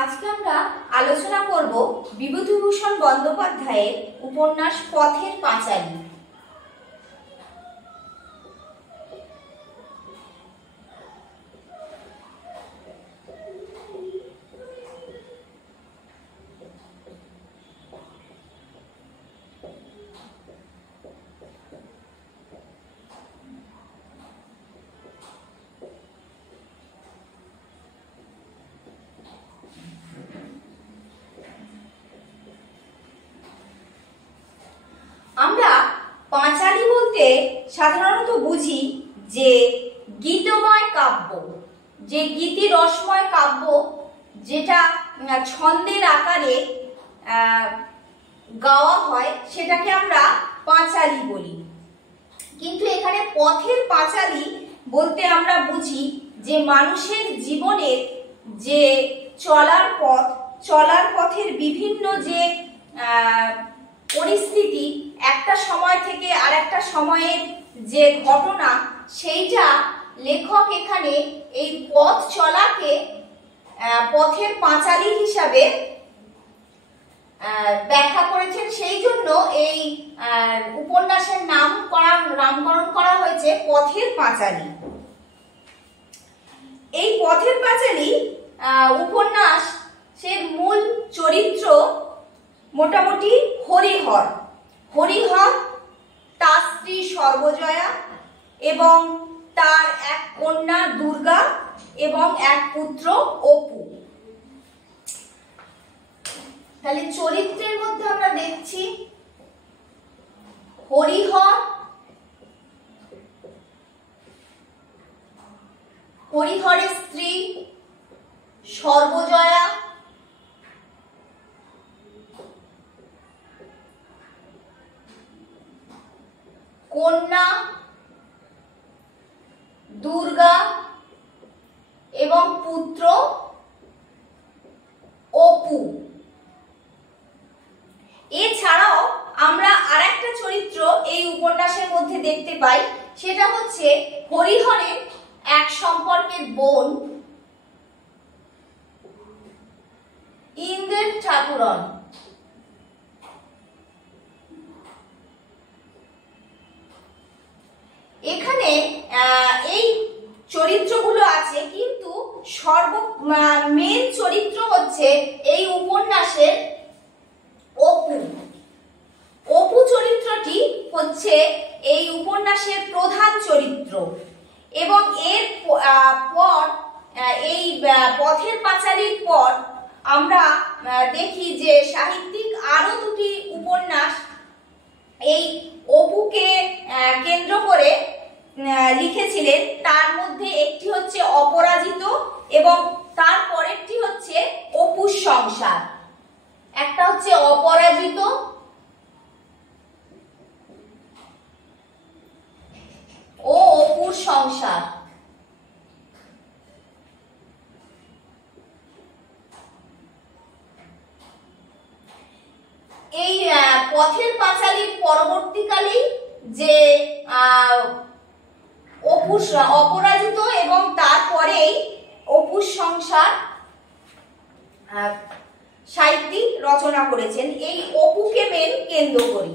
আজকে আমরা আলোচনা করব বিভূতিভূষণ বন্দ্যোপাধ্যায়ের উপন্যাস পথের পাঁচালী। আমরা পাঁচালী বলতে সাধারণত বুঝি যে গীতময় কাব্য, যে গীতি রসময় কাব্য, যেটা ছন্দের আকারে গাওয়া হয় সেটাকে আমরা পাঁচালী বলি। কিন্তু এখানে পথের পাঁচালী বলতে আমরা বুঝি যে মানুষের জীবনের যে চলার পথের বিভিন্ন যে পরিস্থিতি, একটা সময় থেকে আর একটা সময়ের যে ঘটনা, সেইটা লেখক এখানে এই পথ চলাকে পথের পাঁচালী হিসাবে ব্যাখ্যা করেছেন। সেই জন্য এই উপন্যাসের নামকরণ করা হয়েছে পথের পাঁচালী। এই পথের পাঁচালী উপন্যাসের মূল চরিত্র মোটামুটি হরিহর, তার স্ত্রী সর্বজয়া এবং তার এক কন্যা দুর্গা এবং এক পুত্র অপু। তাহলে চরিত্রের মধ্যে আমরা দেখছি হরিহরের স্ত্রী সর্বজয়া, কন্যা দুর্গা এবং পুত্র অপু। এছাড়াও আমরা আরেকটা চরিত্র এই উপন্যাসের মধ্যে দেখতে পাই, সেটা হচ্ছে হরিহরের এক সম্পর্কের বোন ইন্দ্রের ঠাকুরন। এখানে এই চরিত্রগুলো আছে, কিন্তু মেন চরিত্র হচ্ছে এই উপন্যাসের অপু চরিত্রটি হচ্ছে এই উপন্যাসের প্রধান চরিত্র। এবং এর পর এই পথের পাঁচালীর পর আমরা দেখি যে সাহিত্যিক আরো দুটি উপন্যাস এই অপুকে কেন্দ্র করে লিখেছিলেন। তার মধ্যে একটি হচ্ছে অপরাজিত এবং তার পরেরটি হচ্ছে অপুর সংসার। একটা হচ্ছে অপরাজিত ও অপুর সংসার। এই পথের পাঁচালীর পরবর্তীকালে যে অপরাজিত এবং তারপরেই অপুর সংসার সাহিত্যিক রচনা করেছেন এই অপুকে মেন কেন্দ্র করি।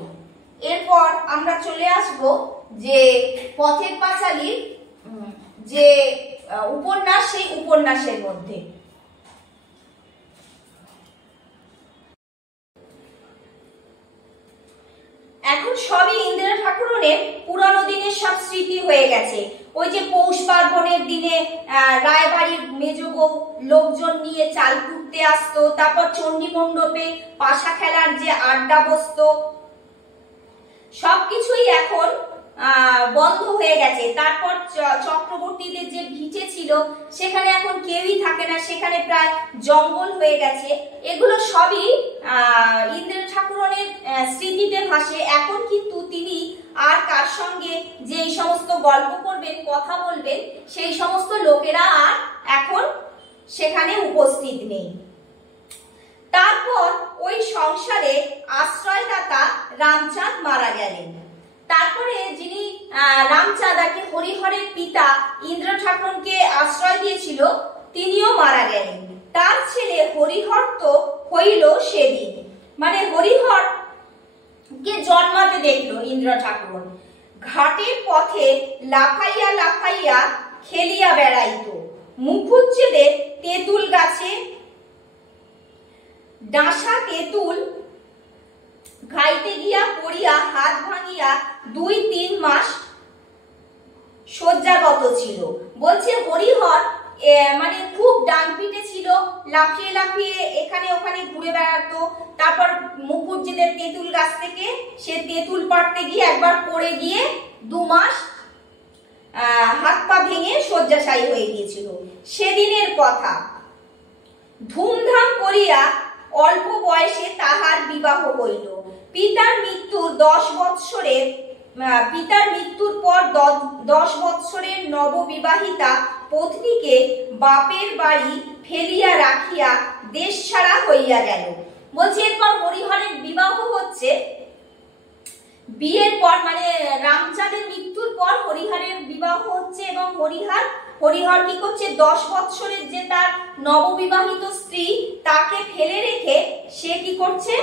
এরপর আমরা চলে আসব যে পথের পাঁচালীর যে উপন্যাস, সেই উপন্যাসের মধ্যে এখন সবই ইন্দিরা ঠাকুরনের পুরানো দিনের সব স্মৃতি হয়ে গেছে। ওই যে পৌষ পার্বণের দিনে রায়বাড়ির মেজ বউ লোকজন নিয়ে চাল কুটতে আসতো, তারপর চণ্ডী মণ্ডপে পাশা খেলার যে আড্ডা বসতো, সবকিছুই এখন বন্ধ হয়ে গেছে। তারপর চক্রবর্তীদের যে ভিটে ছিল সেখানে এখন কেউই থাকে না, সেখানে প্রায় জঙ্গল হয়ে গেছে। এগুলো সবই ইন্দ্র ঠাকুরনের স্মৃতিতে ভাসে। এখন কিন্তু তিনি আর কার সঙ্গে যে এই সমস্ত গল্প করবেন, কথা বলবেন, সেই সমস্ত লোকেরা আর এখন সেখানে উপস্থিত নেই। তারপর ওই সংসারে আশ্রয়দাতা রামচাঁদ মারা গেলেন। তারপরে যিনি রামচাঁদাকে হরিহরের পিতা ইন্দ্র ঠাকুরকে আশ্রয় দিয়েছিল তিনিও মারা গেলেন। তার ছেলে হরিহর তো হইল সেদিন। মানে হরিহর কে জন্মাতে দেখলো ইন্দ্র ঠাকুর। ঘাটের পথে লাফাইয়া লাফাইয়া খেলিয়া বেড়াইতো, মুখুজ্জেদের তেঁতুল গাছে ডাঁসা তেঁতুল খাইতে গিয়া পড়িয়া হাত ভাঙিয়া 2-3 মাস শয্যাগত ছিল। বলছে হরিহর মানে খুব ডানপিটে ছিল, লাফিয়ে লাফিয়ে এখানে ওখানে ঘুরে বেড়াতো। তারপর মুখুজ্জেদের তেঁতুল গাছ থেকে সে তেঁতুল পাড়তে গিয়ে একবার পড়ে গিয়ে 2 মাস হাত পা ভেঙে শয্যাশায়ী হয়ে গিয়েছিল। সেদিনের কথা। ধুমধাম করিয়া অল্প বয়সে তাহার বিবাহ হইল। পিতার মৃত্যুর 10 বৎসরের পিতার মৃত্যুর পর 10 বৎসরের নববিবাহিতা পত্নীকে বাপের বাড়ি ফেলিয়া রাখিয়া দেশ ছাড়া হইয়া গেল। বলছে এরপর হরিহরের বিবাহ হচ্ছে, বিয়ের পর মানে রামচাঁদের মৃত্যুর পর হরিহরের বিবাহ হচ্ছে এবং হরিহর কি করছে, 10 বৎসরের যে তার নববিবাহিত স্ত্রী তাকে ফেলে রেখে সে কি করছে,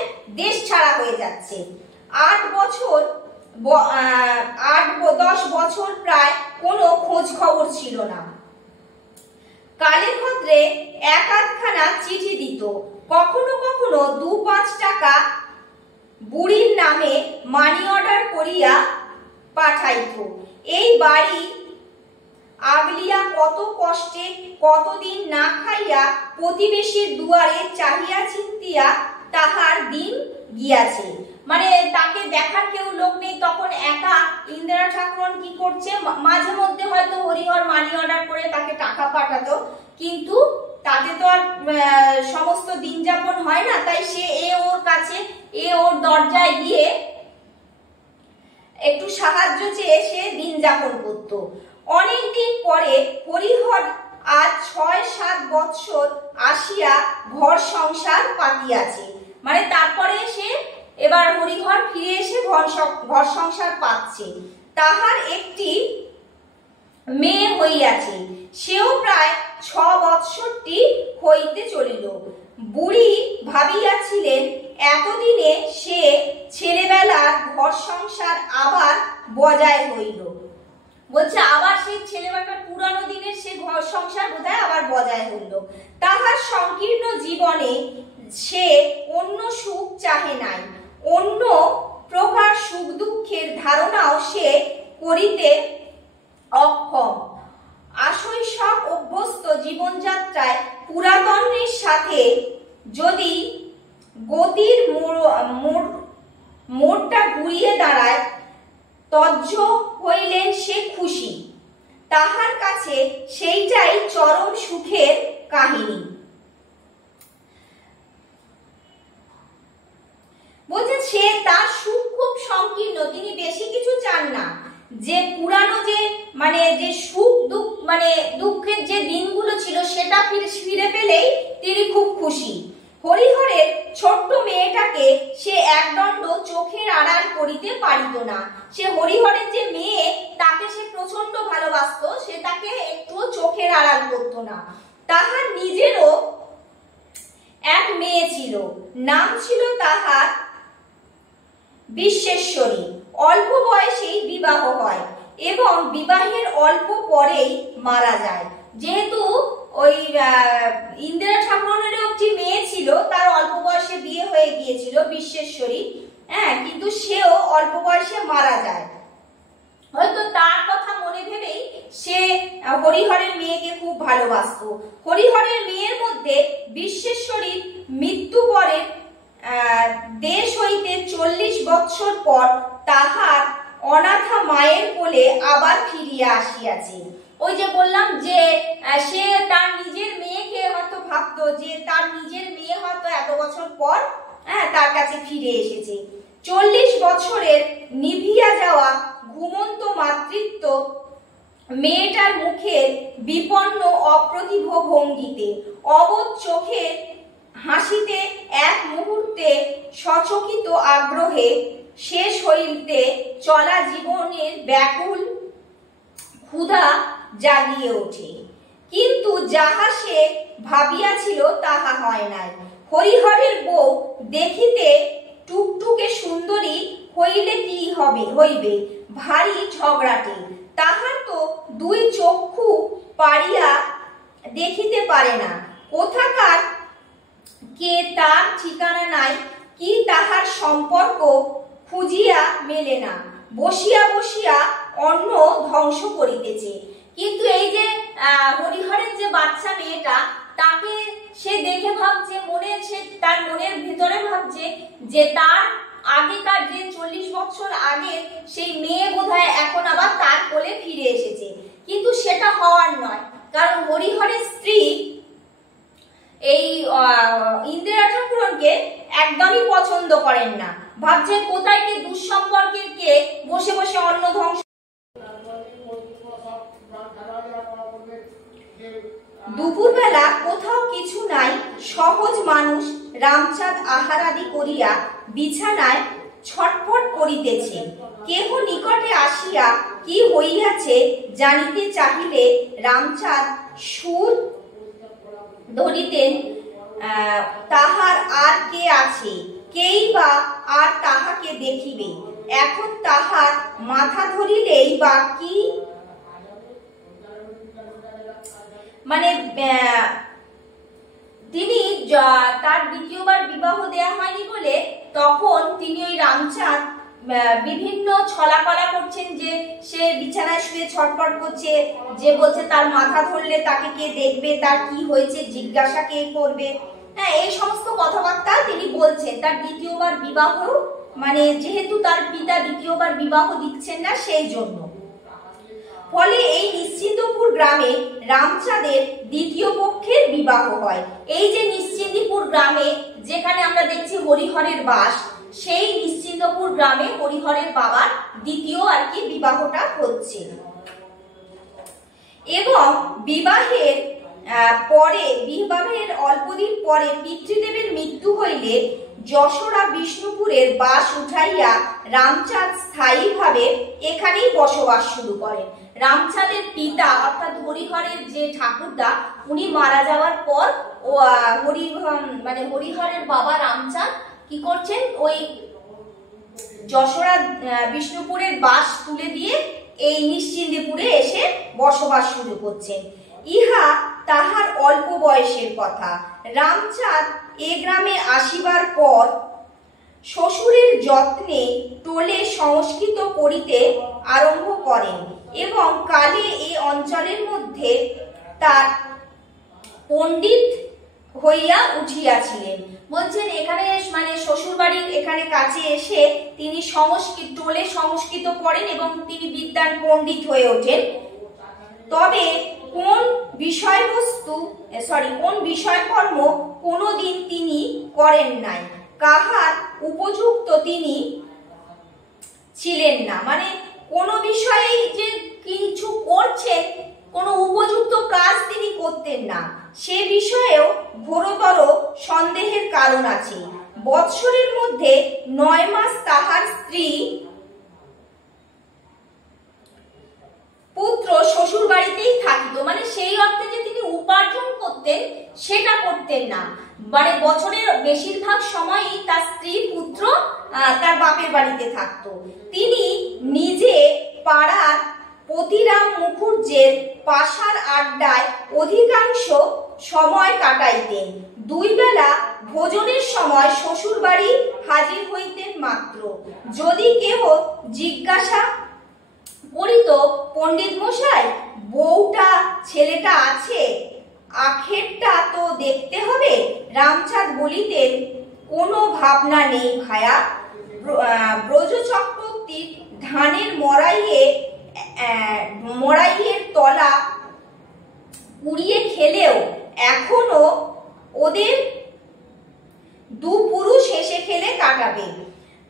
দেশ ছাড়া হয়ে যাচ্ছে। 10 বছর প্রায় কোনো খোঁজ খবর ছিল না। কালে ভদ্রে 1-8খানা চিঠি দিত, কখনো কখনো 2-5 টাকা বুড়ির নামে মানি অর্ডার করিয়া পাঠাইত। এই বাড়ি আগলিয়া কত কষ্টে কতদিন না খাইয়া প্রতিবেশীর দুয়ারে চাহিয়া চিন্তিয়া তাহার দিন গিয়াছে। মানে তাকে দেখার কেউ লোক নেই, তখন একা ইন্দিরা ঠাকুরন কি করছে, মাঝে মধ্যে হয়তো হরিহর মানি অর্ডার করে তাকে টাকা পাঠাতো, কিন্তু তাতে তো আর সমস্ত দিন যাপন হয় না। তাই সে ওর কাছে ওর দরজায় গিয়ে একটু সাহায্য চেয়ে সে দিন যাপন করত। অনেকদিন পরে হরিহর আজ 6-7 বৎসর আসিয়া ঘর সংসার পাতিয়াছে। মানে তারপরে সে এবার হরিহর ফিরে এসে ঘর সংসার পাচ্ছে। তাহার একটি মেয়ে হইয়াছে, সেও প্রায় 6 বৎসরটি হইতে চলিল। বুড়ি ভাবিয়াছিলেন এতদিনে সে ছেলেবেলার ঘর সংসার আবার বজায় হইল। বলছে আবার সেই ছেলেবেলার পুরানো দিনের সে ঘর সংসার বোধহয় আবার বজায় হইল। তাহার সংকীর্ণ জীবনে সে অন্য সুখ চাহে নাই, অন্য প্রকার সুখ দুঃখের ধারণাও সে করিতে অক্ষম। আশৈশব অভ্যস্ত জীবনযাত্রায় পুরাতনের সাথে যদি গতির মোড়টা ঘুরিয়ে দাঁড়ায় তজ্জ হইলেন সে খুশি। তাহার কাছে সেইটাই চরম সুখের কাহিনী। বলছে সে তার সুখ খুব সংকীর্ণ, তিনি বেশি কিছু চান না, যে পুরানো যে মানে যে সুখ দুঃখ মানে দুঃখের যে দিনগুলো ছিল সেটা ফিরে পেলেই তিনি খুব খুশি। হরিহরের ছোট্ট মেয়েটাকে সে একদণ্ড চোখের আড়াল করিতে পারিত না। সে হরিহরের যে মেয়ে তাকে সে প্রচন্ড ভালোবাসতো, সে তাকে একটু চোখের আড়াল করতো না। তাহার নিজেরও এক মেয়ে ছিল, নাম ছিল তাহার বিশ্বেশ্বরী। অল্প বয়সেই বিবাহ হয় এবং বিবাহের অল্প পরেই মারা যায়। যেহেতু ওই ইন্দিরা ঠাকুরনেরও একটি মেয়ে ছিল, তার অল্প বয়সে বিয়ে হয়ে গিয়েছিল বিশ্বেশ্বরী, কিন্তু সেও অল্প বয়সে মারা যায়। হয়তো তার কথা মনে ভেবেই সে হরিহরের মেয়েকে খুব ভালোবাসতো। হরিহরের মেয়ের মধ্যে বিশ্বেশ্বরীর মৃত্যু পরে দেশ হইতে 40 বৎসর পর তাহার অনাথা মায়ের কোলে আবার ফিরিয়া আসিয়াছে। ওই যে বললাম যে সে তার নিজের মেয়েকে হয়তো ভাবতো যে তার নিজের মেয়ে হয়তো এত বছর পর তার কাছে ফিরে এসেছে। 40 বছরের নিভিয়া যাওয়া ঘুমন্ত মাতৃত্ব মেয়েটার মুখের বিপন্ন অপ্রতিভ ভঙ্গিতে, অবোধ চোখের হাসিতে এক মুহূর্তে সচকিত আগ্রহে শেষ হইতে চলা জীবনের ব্যাকুল ক্ষুধা জাগিয়ে ওঠে। কিন্তু যাহা সে সে ভাবিয়াছিল তাহা হয় নাই। হরিহরের বউ দেখিতে টুকটুকে সুন্দরী হইলে কি হইবে, ভারী ঝগড়াটে। তাহার তো দুই চক্ষু পারিয়া দেখিতে পারে না, কোথাকার কে তার ঠিকানা নাই, কি তাহার সম্পর্ক খুঁজিয়া মেলে না, বসিয়া বসিয়া অন্ন ধ্বংস করিতেছে। কিন্তু এই যে হরিহরের যে বাচ্চা মেয়েটা, তাকে সে দেখে ভাবছে, তার মনের ভিতরে ভাবছে যে তার আগেকার যে 40 বছর আগে সেই মেয়ে বোধহয় এখন আবার তার কোলে ফিরে এসেছে। কিন্তু সেটা হওয়ার নয়, কারণ হরিহরের স্ত্রী এই ইন্দিরা ঠাকুরনকে একদমই পছন্দ করেন না, ভাবছেন কোথায় কে দুঃসম্পর্কের কে বসে বসে অন্ন ধ্বংস। দুপুরবেলা কোথাও কিছু নাই, সহজ মানুষ রামচাঁদ আহারাদি করিয়া বিছানায় ছটফট করিতেছে। কেহ নিকটে আসিয়া কি হইয়াছে জানিতে চাহিলে রামচাঁদ সুর ধরিতেন, তাহার আর কে আছে, কেই বা আর তাহাকে দেখিবে, এখন তাহার মাথা ধরিলেই বা কি, মানে তিনি তার দ্বিতীয়বার বিবাহ দেয়া হয়নি বলে তখন তিনি ওই রামচাঁদ বিভিন্ন ছলাকলা করছেন, যে সে বিছানায় শুয়ে ছটফট করছে, যে বলছে তার মাথা ধরলে তাকে কে দেখবে, তার কি হয়েছে জিজ্ঞাসা কে করবে, হ্যাঁ, এই সমস্ত কথাবার্তা তিনি বলছেন। তার দ্বিতীয়বার বিবাহ, মানে যেহেতু তার পিতা দ্বিতীয়বার বিবাহ দিচ্ছেন না, সেই জন্য। ফলে এই নিশ্চিন্তপুর গ্রামে রামচাঁদের দ্বিতীয় পক্ষের বিবাহ হয়। এই যে নিশ্চিন্তপুর গ্রামে যেখানে আমরা দেখছি হরিহরের বাস, সেই নিশ্চিন্তপুর গ্রামে হরিহরের বাবার দ্বিতীয় আর কি বিবাহটা হচ্ছে। এবং বিবাহের অল্পদিন পরে পিতৃদেবের মৃত্যু হইলে যশোরা বিষ্ণুপুরের বাস উঠাইয়া রামচাঁদ স্থায়ীভাবে এখানেই বসবাস শুরু করেন। রামচাঁদের পিতা অর্থাৎ হরিহরের যে ঠাকুরদা, উনি মারা যাওয়ার পর হরিহরের বাবা রামচাঁদ কি করছেন, ওই যশোরা বিষ্ণুপুরের বাস তুলে দিয়ে এই নিশ্চিন্দিপুরে এসে বসবাস শুরু করছেন। ইহা তাহার অল্প বয়সের কথা। রামচাঁদ এ গ্রামে আসিবার পর শ্বশুরের যত্নে টোলে সংস্কৃত করিতে আরম্ভ করেন এবং কালে এই অঞ্চলের মধ্যে তার পণ্ডিত হইয়া উঠিয়াছিলেন। বলছেন এখানে মানে শ্বশুর বাড়ির এখানে কাছে এসে তিনি টোলে সংস্কৃত পড়েন এবং তিনি বিদ্যান পণ্ডিত হয়ে ওঠেন। তবে কোন বিষয়কর্ম কোনোদিন তিনি করেন নাই, কাহার উপযুক্ত তিনি ছিলেন না, মানে কোন বিষয়ে যে কিছু করছেন, কোনো উপযুক্ত কাজ তিনি করতেন না, সে বিষয়েও ঘোরতর সন্দেহের কারণ আছে। বৎসরের মধ্যে 9 মাস তাহার স্ত্রী পুত্র শ্বশুর বাড়িতেই থাকিত, মানে সেই অর্থে যে তিনি উপার্জন করতেন সেটা করতেন না, মানে বছরের বেশিরভাগ সময়ই তার স্ত্রী পুত্র তার বাপের বাড়িতে থাকতো। তিনি নিজে পাড়ার পতিরাম মুখুজ্জের পাশার আড্ডায় অধিকাংশ সময় কাটাইতেন। 2 বেলা ভোজনের সময় শ্বশুর বাড়ি হাজির হইতেন মাত্র। যদি কেহ জিজ্ঞাসা করিত, পণ্ডিত মশাই, বউটা ছেলেটা আছে, আখেরটা তো দেখতে হবে, রামচাঁদ বলিতেন, কোনো ভাবনা নেই ভায়া, ব্রজ চক্রবর্তীর ধানের মরাইয়ের তলা কুড়িয়ে খেলেও এখনো ওদের 2 পুরুষ এসে খেলে কাটাবে।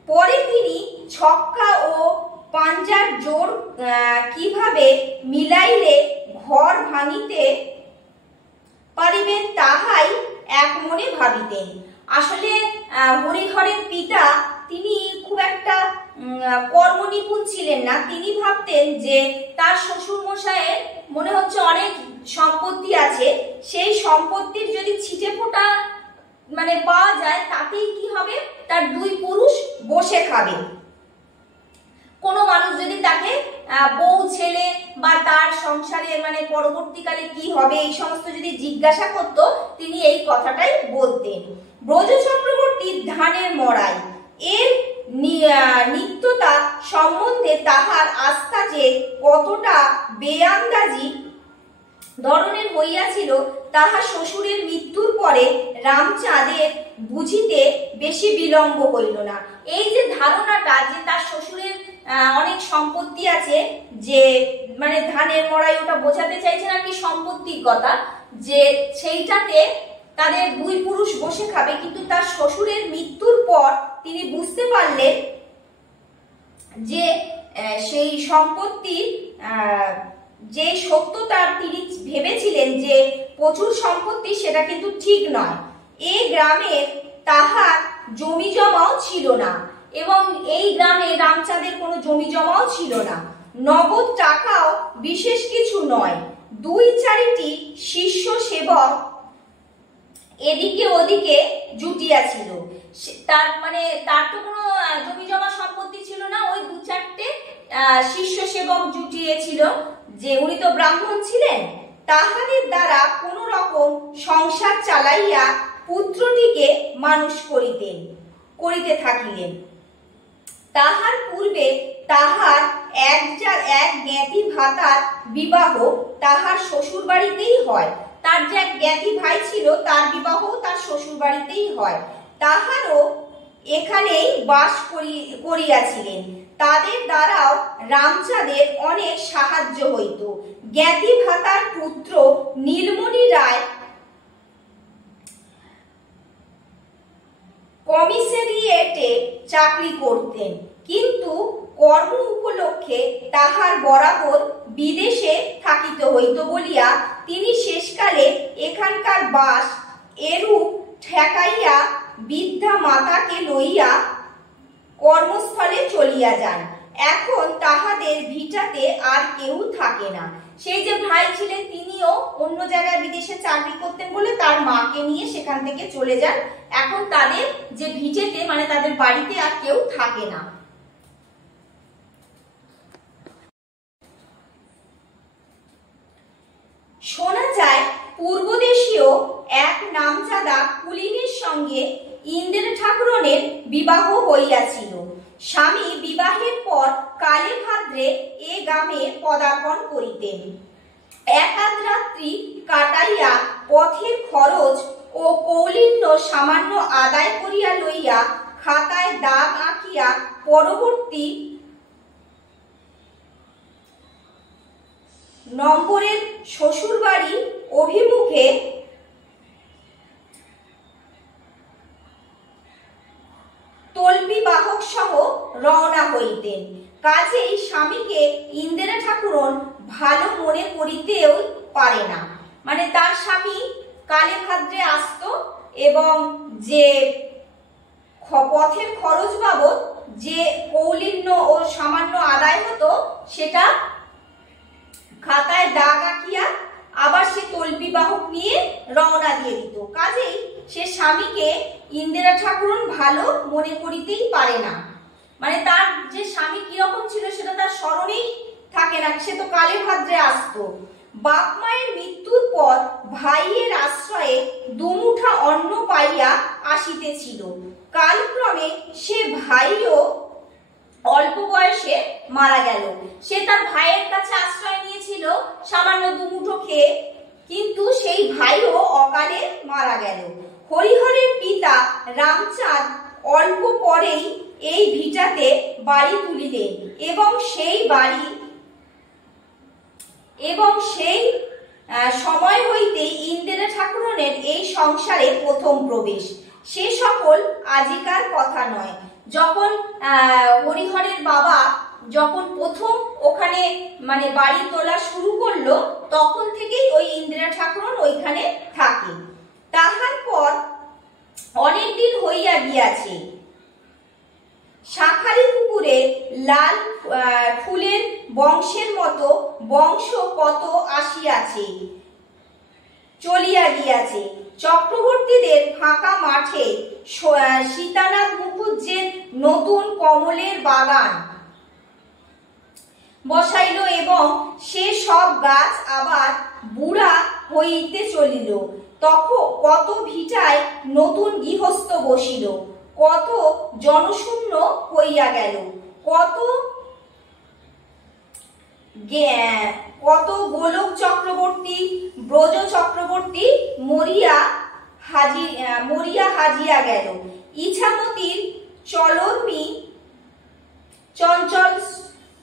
পরে তিনি ছক্কা ও পাঞ্জার জোর কিভাবে মিলাইলে ঘর ভাঙিতে পারিবেন তাহাই এক মনে ভাবিতেন। আসলে হরিহরের পিতা তিনি খুব একটা কর্মনিপুণ ছিলেন না। তিনি ভাবতেন যে তার শ্বশুর মশাইয়ের মনে হচ্ছে অনেক সম্পত্তি আছে, সেই সম্পত্তির যদি ছিটে ফোঁটা মানে পাওয়া যায়, তাতেই কি হবে, তার দুই পুরুষ বসে খাবে। কোনো মানুষ যদি তাকে বউ ছেলে বা তার সংসারে মানে পরবর্তীকালে কি হবে এই সমস্ত যদি জিজ্ঞাসা করতো, তিনি এই কথাটাই বলতেন। ব্রজ চক্রবর্তীর ধানের মড়াই এর নিত্যতা সম্বন্ধে তাহার আস্থা যে কতটা বেআন্দাজি ধরনের হইয়াছিল, তাহা শ্বশুরের মৃত্যুর পরে রামচাঁদের বুঝিতে বেশি বিলম্ব হইল না। এই যে ধারণাটা যে তার শ্বশুরের অনেক সম্পত্তি আছে, যে মানে ধানের মড়াই, ওটা বোঝাতে চাইছেন আর কি সম্পত্তির কথা, যে সেইটাতে তাদের দুই পুরুষ বসে খাবে। কিন্তু তার শ্বশুরের মৃত্যুর পর তিনি বুঝতে পারলেন যে সেই সম্পত্তির যে সত্যতা তিনি ভেবেছিলেন যে প্রচুর সম্পত্তি, সেটা কিন্তু ঠিক নয়। এই গ্রামে তাহার জমি জমাও ছিল না, এবং এই গ্রামে রামচাঁদের কোনো জমি জমাও ছিল না। নগদ টাকাও বিশেষ কিছু নয়। দুই চারিটি শিষ্য সেবক এদিকে ওদিকে জুটিয়াছিল। তার মানে তার তো কোনো জমি জমা সম্পত্তি ছিল না, ওই দু চারটে শিষ্য সেবক জুটিয়েছিল, যে উনি তো ব্রাহ্মণ ছিলেন। তাহাদের দ্বারা কোন রকম সংসার চালাইয়া পুত্রটিকে মানুষ করিতে থাকিলেন। তাহার পূর্বে তাহার এক জ্ঞাতি ভাতার বিবাহ তাহার শ্বশুর বাড়িতেই হয়। তার যে এক জ্ঞাতি ভাই ছিল, তার বিবাহ তার শ্বশুর বাড়িতেই হয়। তাহারও এখানেই বাস করিয়াছিলেন। তাদের দ্বারাও রামচাঁদের অনেক সাহায্য হইত। জ্ঞাতি ভাতার পুত্র নীলমণি রায় কমিশনারিয়েটে চাকরি করতেন, কিন্তু কর্ম উপলক্ষে তাহার বরাবর বিদেশে থাকিতে হইত বলিয়া তিনি শেষকালে এখানকার বাস এরূপ ঠেকাইয়া বৃদ্ধা মাতাকে লইয়া কর্মস্থলে চলিয়া যান। এখন তাহাদের ভিটাতে আর কেউ থাকে না। সেই যে ভাই ছিলেন, তিনিও অন্য জায়গায় বিদেশে চাকরি করতেন বলে তার মাকে নিয়ে সেখান থেকে চলে যান। এখন তাদের যে ভিটেতে মানে তাদের বাড়িতে আর কেউ থাকে না। শোনা যায় পূর্বদেশীয় এক নামজাদা কুলীনের সঙ্গে ইন্দ্র ঠাকুরনের বিবাহ হইয়াছিল। স্বামী বিবাহের পর কালে ভাদ্রে এ গ্রামে পদার্পণ করিতেন। এক আধ রাত্রি কাটাইয়া পথের খরচ ও কৌলিন্য সামান্য আদায় করিয়া লইয়া খাতায় দাগ আঁকিয়া পরবর্তী নম্বরের শ্বশুর বাড়ি অভিমুখে তল্পি বাহক সহ রওনা হইতেন। কাজেই স্বামীকে ইন্দিরা ঠাকুরন ভালো মনে করিতেও পারে না। মানে তার স্বামী কালে ভাদ্রে আসতো এবং যে পথের খরচ বাবদ যে কৌলিন্য ও সামান্য আদায় হতো, সেটা খাতায় দাগ আঁকিয়া আবার সে তল্পি বাহক নিয়ে রওনা দিয়ে দিত। কাজেই সে স্বামীকে ইন্দিরা ঠাকুরন ভালো মনে করিতেই পারে না। মানে তার যে স্বামী কিরকম ছিল সেটা তার স্মরণেই থাকে না, সে তো কালে ভাদ্রে আসতো। বাপ মায়ের মৃত্যুর পর ভাইয়ের আশ্রয়ে দুমুঠা অন্ন পাইয়া আসিতেছিল। কালক্রমে সে ভাইও অল্প বয়সে মারা গেল। সে তার ভাইয়ের কাছে আশ্রয় নিয়েছিল সামান্য দুমুঠো খেয়ে, কিন্তু সেই ভাইও অকালে মারা গেল। হরিহরের পিতা রামচাঁদ অল্প পরেই এই ভিটাতে বাড়ি তুলিলেন এবং সেই সময় হইতেই ইন্দিরা ঠাকুরনের এই সংসারে প্রথম প্রবেশ। সে সকল আজিকার কথা নয়। যখন হরিহরের বাবা যখন প্রথম ওখানে মানে বাড়ি তোলা শুরু করলো, তখন থেকেই ওই ইন্দিরা ঠাকুরন ওইখানে থাকে। তাহার পর অনেকদিন হইয়া গিয়াছে। শাখারি পুকুরে লাল ফুলের বংশের মতো বংশ কত আসিয়াছে। চলিয়া গিয়াছে। চক্রবর্তীদের ফাঁকা মাঠে সীতানাথ মুখুজ্জের নতুন কমলের বাগান বসাইল এবং সে সব গাছ আবার বুড়া হইতে চলিল। তখন কত ভিটায় নতুন গৃহস্থ বসিল, কত জনশূন্য হইয়া গেল, কত গোলক চক্রবর্তী, ব্রজ চক্রবর্তী মরিয়া হাজিয়া গেল। ইছামতির চলর্মী চঞ্চল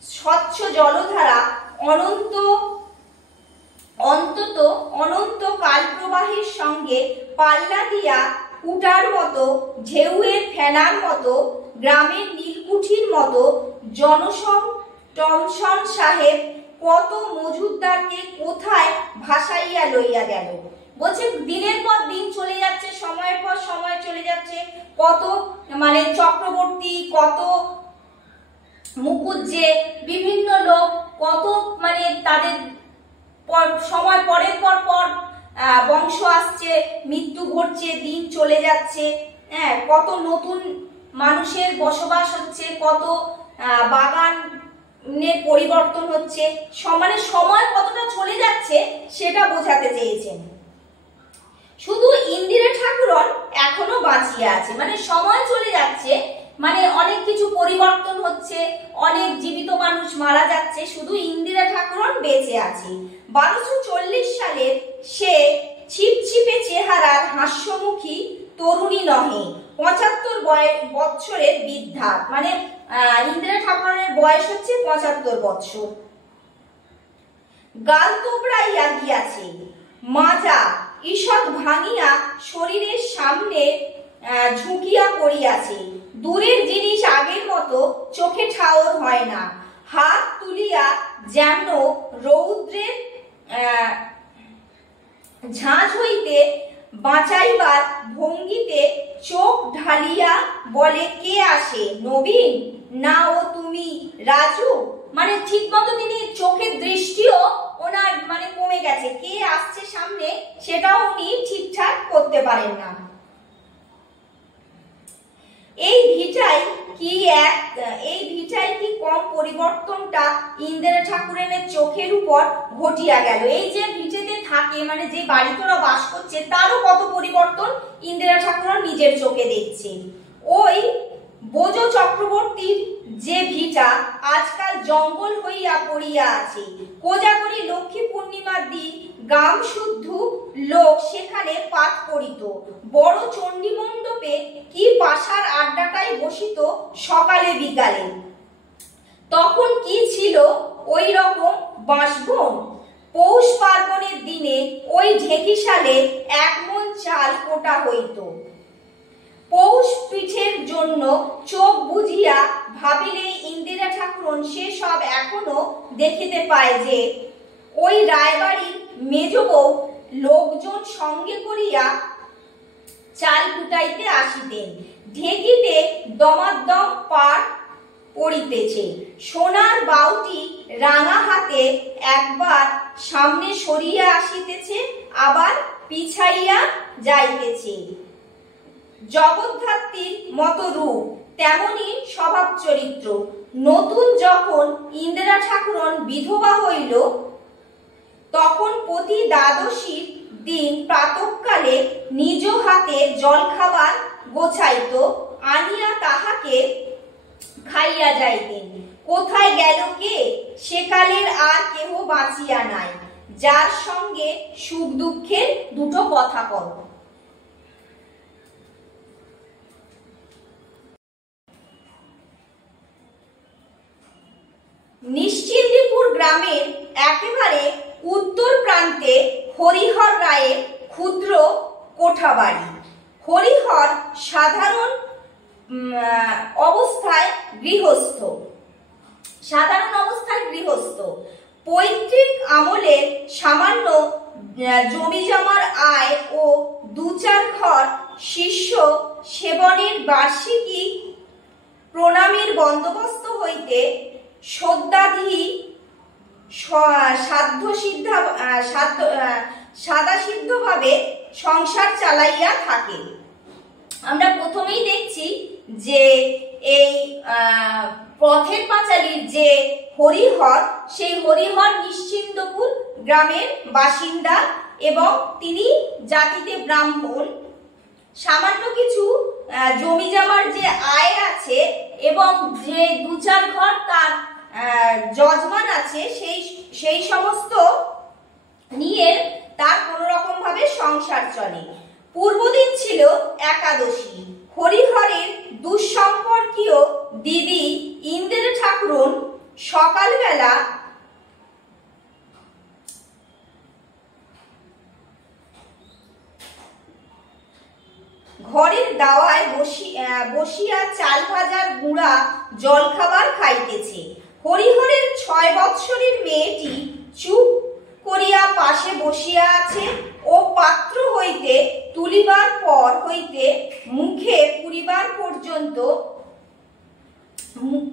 স্বচ্ছ জলধারা অনন্ত কালপ্রবাহের সঙ্গে পাল্লা দিয়া কুটার মতো, ঢেউয়ের ফেনার মতো, গ্রামের নীলকুঠির মতো টমসন সাহেব কত মজুদারকে কোথায় ভাসাইয়া লইয়া গেল। বলছে দিনের পর দিন চলে যাচ্ছে, সময়ের পর সময় চলে যাচ্ছে, কত চক্রবর্তী, কত মুখুজ্জে, বিভিন্ন লোক, কত তাদের সময় পরের পর বংশ আসছে, মৃত্যু ঘটছে, দিন চলে যাচ্ছে, হ্যাঁ, কত নতুন মানুষের বসবাস হচ্ছে, কত বাগানের পরিবর্তন হচ্ছে, সময় কতটা চলে যাচ্ছে সেটা বোঝাতে চেয়েছেন। শুধু ইন্দিরা ঠাকুরন এখনো বাঁচিয়ে আছে, সময় চলে যাচ্ছে, অনেক কিছু পরিবর্তন হচ্ছে, অনেক জীবিত মানুষ মারা যাচ্ছে, শুধু ইন্দিরা ঠাকুরন বেঁচে আছে। 1240 সালের সে ছিপছিপে চেহারার হাস্যমুখী তরুণী নহে, 75 বৎসরের বৃদ্ধা। ইন্দিরা ঠাকুরনের বয়স হচ্ছে 75 বৎসর। গাল তোবড়াইয়া গিয়াছে, মাজা ঈষৎ ভাঙিয়া শরীরের সামনে ঝুঁকিয়া পড়িয়াছে। দূরের জিনিস আগের মতো চোখে ঠাওর হয় না। হাত তুলিয়া যেন রৌদ্রের ঝাঁঝ হইতে বাঁচাইবার ভঙ্গিতে চোখ ঢালিয়া বলে, কে আসে? নবীন না ও তুমি রাজু? ঠিক মতো তিনি চোখের দৃষ্টিও ওনার কমে গেছে, কে আসছে সামনে সেটাও উনি ঠিকঠাক করতে পারেন না। এই ভিটায় কি কম পরিবর্তনটা ইন্দিরা ঠাকুরের চোখের উপর ঘটিয়া গেল। এই যে ভিটেতে থাকে, যে বাড়িতে ওরা বাস করছে, তারও কত পরিবর্তন ইন্দিরা ঠাকুর নিজের চোখে দেখছে। ওই বোজ চক্রবর্তীর যে ভিটা আজকাল জঙ্গল হইয়া পড়িয়া আছে, কোজাগরী লক্ষ্মী পূর্ণিমার দিন গাম শুদ্ধ লোক সেখানে পাঠ করিত। বড় চণ্ডী মণ্ডপে কি পাশার আড্ডাটাই বসিত সকালে বিকালে। তখন কি ছিল ওই রকম বাঁশবন। পৌষ পার্বণের দিনে ওই ঢেকিশালে 1 মণ চাল কোটা হইত। পৌষ পিঠের জন্য চোখ বুঝিয়া ভাবিলে ইন্দিরা ঠাকুরন সে সব এখনো দেখিতে পায় যে ওই রায়বাড়ির মেজ বউ লোকজন সঙ্গে করিয়া চাল কুটাইতে আসিতেন। ঢেকিতে দমাদম পাট পড়িতেছে, সোনার বাউটি রাঙা হাতে একবার সামনে সরিয়া আসিতেছে, আবার পিছাইয়া যাইতেছে। জগদ্ধাত্রীর মতো রূপ, তেমনি স্বভাব চরিত্র। নতুন যখন ইন্দিরা ঠাকুরন বিধবা হইল, তখন প্রতি দ্বাদশীর দিন প্রাতঃকালে নিজ হাতে জলখাবার গোছাইত, আনিয়া তাহাকে খাইয়া যাইতেন। কোথায় গেল কে? সেকালের আর কেহ বাঁচিয়া নাই, যার সঙ্গে সুখ দুঃখের দুটো কথা কর। নিশ্চিন্দিপুর গ্রামের একেবারে উত্তর প্রান্তে হরিহর রায়ের ক্ষুদ্র কোঠাবাড়ি। হরিহর সাধারণ অবস্থায় গৃহস্থ। পৈতৃক আমলের সামান্য জমিজমার আয় ও 2-4 ঘর শিষ্য সেবনের বার্ষিকী প্রণামীর বন্দোবস্ত হইতে সদ্যাধি সাদাসিদ্ধভাবে সংসার চালাইয়া থাকে। আমরা প্রথমেই দেখছি যে এই পথের পাঁচালীর যে হরিহর, সেই হরিহর নিশ্চিন্দপুর গ্রামের বাসিন্দা এবং তিনি জাতিতে ব্রাহ্মণ। সামান্য কিছু জমি জমার যে আয় আছে এবং যে 2-4 ঘর তার যজমান আছে, সেই সমস্ত নিয়ে তার কোনো রকম ভাবে সংসার চলে। পূর্বদিন ছিল একাদশী। হরিহরের দুঃসম্পর্কীয় দিদি ইন্দিরা ঠাকুরন সকালবেলা ঘরের দাওয়ায় বসিয়া চাল ভাজার গুঁড়া জলখাবার খাইতেছে। হরিহরের 6 বৎসরের মেয়েটি চুপ করিয়া পাশে বসিয়া আছে ও পাত্র হইতে তুলিবার পর হইতে মুখে পুরিবার পর্যন্ত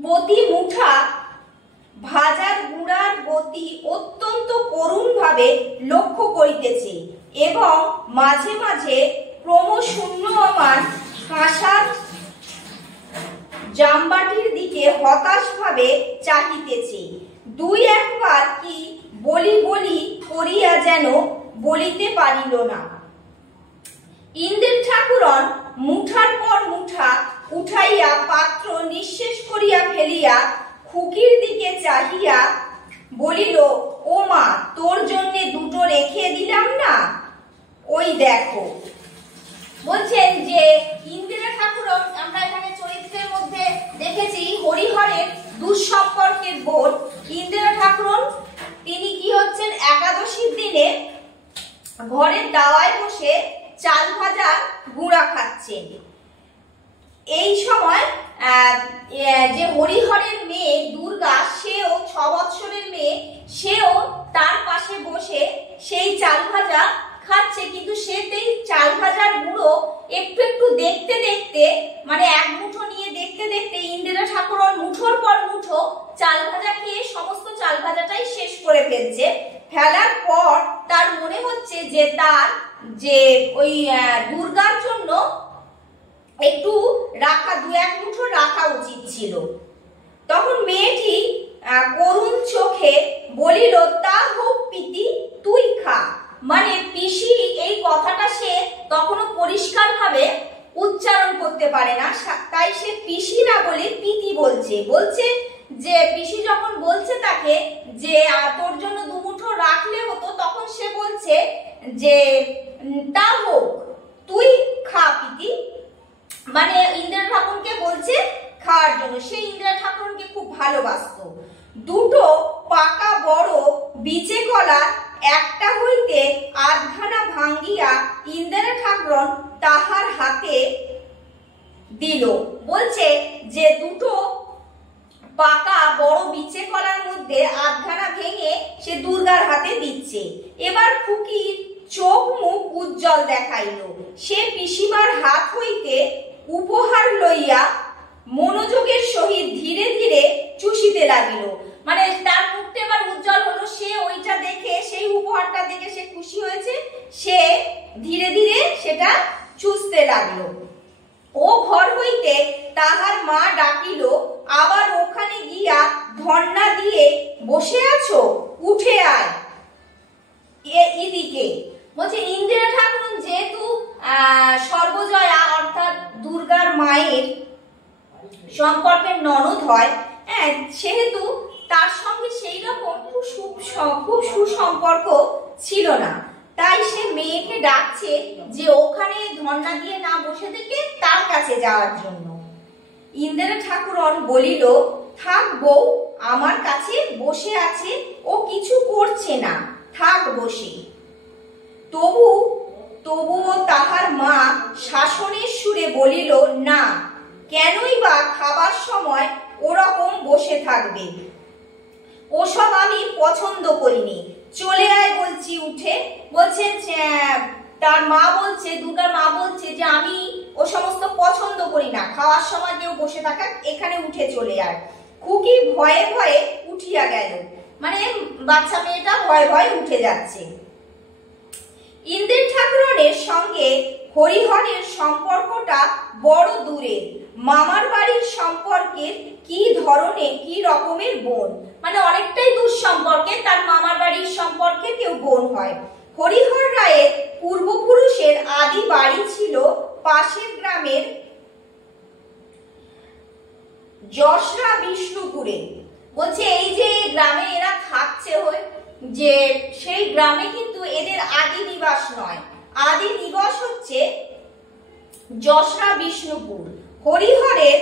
প্রতি মুঠা ভাজার গুঁড়ার গতি অত্যন্ত করুণ ভাবে লক্ষ্য করিতেছে এবং মাঝে মাঝে ক্রমশূন্যমান কাঁসার জামবাটির দিকে হতাশ ভাবে চাহিতেছে। 2-1 বার কি বলি বলি করিয়া যেন বলিতে পারিল না। ইন্দ্রের ঠাকুরন মুঠার পর মুঠা উঠাইয়া পাত্র নিঃশেষ করিয়া ফেলিয়া খুকির দিকে চাহিয়া বলিল, ও মা, তোর জন্য 2টো রেখে দিলাম না, ওই দেখো। বলছেন যে ইন্দিরা ঠাকুরন আমরা এখানে চরিত্রের মধ্যে দেখেছি হরিহরের দুঃসম্পর্কের বোন ইন্দিরা ঠাকুরন। তিনি কি হচ্ছেন, একাদশীর দিনে ঘরের দাওয়ায় বসে চাল ভাজা গুঁড়া খাচ্ছেন। এই সময় যে হরিহরের মেয়ে দুর্গা, সেও 6 বৎসরের মেয়ে, সেও তার পাশে বসে সেই চাল ভাজা খাচ্ছে। কিন্তু সেতেই চাল ভাজার গুঁড়ো একটু একটু দেখতে দেখতে, মানে 1 মুঠো নিয়ে দেখতে দেখতে ইন্দিরা ঠাকুরন মুঠোর পর মুঠো চাল ভাজা খেয়ে সমস্ত চাল ভাজাটাই শেষ করে ফেলছে। ফেলার পর তার মনে হচ্ছে যে তার যে ওই দুর্গার জন্য একটু রাখা, 2-1 মুঠো রাখা উচিত ছিল। তখন মেয়েটি করুণ চোখে বলিল, তা হোক পিতি, তুই খা। মানে পিসি, এই কথাটা সে তখনও পরিষ্কার ভাবে উচ্চারণ করতে পারে না, তাই সে পিসি না বলে পিতি বলছে যে পিসি যখন বলছে তাকে যে তোর জন্য 2 মুঠো রাখলে হতো, তখন সে বলছে যে তা হোক, তুই খা পিতি। মানে ইন্দিরা ঠাকুরকে বলছে খাওয়ার জন্য। সেই ইন্দিরা ঠাকুরকে খুব ভালোবাসতো। 2টো পাকা বড় বিচে কলা একটা হইতে আধখানা ভাঙ্গিয়া ইন্দিরা ঠাকুরন তাহার হাতে দিল। বলছে যে 2টো পাকা বড় বিচে কলার মধ্যে আধখানা ভেঙে সে দুর্গার হাতে দিচ্ছে। এবার খুকির চোখ মুখ উজ্জ্বল দেখাইল। সে পিসিমার হাত হইতে উপহার লইয়া মনোযোগের সহিত ধীরে ধীরে চুষিতে লাগিল। মানে তার মুখটা এবার উজ্জ্বল হলো, সে ওইটা দেখে, সেই উপহারটা দেখে সে খুশি হয়েছে, সে ধীরে ধীরে সেটা চুষতে লাগলো। ও ঘর হইতে তাহার মা ডাকিল, আবার ওখানে গিয়া ধর্ণা দিয়ে বসে আছো, উঠে আয় এদিকে। বলছে ইন্দিরা ঠাকুরন যেহেতু সর্বজয়া অর্থাৎ দুর্গার মায়ের সম্পর্কের ননদ হয়, সেহেতু তার সঙ্গে সেই রকম খুব সুসম্পর্ক ছিল না। তাই সে মেয়েকে ডাকছে যে ওখানে ধর্ণা দিয়ে না বসে থেকে তার কাছে যাওয়ার জন্য। ইন্দিরা ঠাকুরন বলিল, থাক বউ, আমার কাছে বসে আছে, ও কিছু করছে না, থাক বসে। তবুও তাহার মা শাসনের সুরে বলিল, না, কেনই বা খাবার সময় ওরকম বসে থাকবে, ওসব আমি পছন্দ করিনি, চলে আয় বলছি উঠে। বলছে তার মা বলছে, দুর্গার মা বলছে যে আমি ও সমস্ত পছন্দ করি না, খাওয়ার সময় কেউ বসে থাকা, এখানে উঠে চলে আয়। খুকি ভয়ে ভয়ে উঠিয়া গেল। মানে বাচ্চা মেয়েটা ভয়ে ভয়ে উঠে যাচ্ছে। ইন্দ্রের ঠাকুরনের সঙ্গে হরিহরের সম্পর্কটা বড় দূরের, মামার বাড়ির সম্পর্কের কি ধরনের কি রকমের বোন, মানে অনেকটাই দূর সম্পর্কে, তার মামার বাড়ির সম্পর্কে কেউ বোন হয়। হরিহর রায়ের পূর্বপুরুষের আদি বাড়ি ছিল পাশের গ্রামের যশরা বিষ্ণুপুরে। বলছে এই যে গ্রামে এরা থাকছে যে সেই গ্রামে কিন্তু এদের আদি নিবাস নয়, আদি নিবাস হচ্ছে যশরা বিষ্ণুপুর। হরিহরের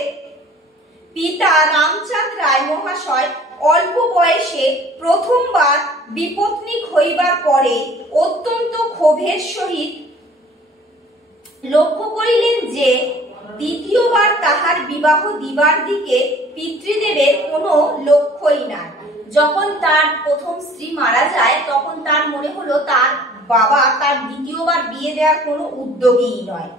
পিতা রামচাঁদ রায় মহাশয় অল্প বয়সে প্রথমবার বিপত্নিক হইবার পরে অত্যন্ত ক্ষোভের সহিত লক্ষ্য করিলেন যে দ্বিতীয়বার তাহার বিবাহ দিবার দিকে পিতৃদেবের কোনো লক্ষ্যই নাই। যখন তার প্রথম স্ত্রী মারা যায় তখন তার মনে হলো তার বাবা তার দ্বিতীয়বার বিয়ে দেওয়ার কোনো উদ্যোগী নয়।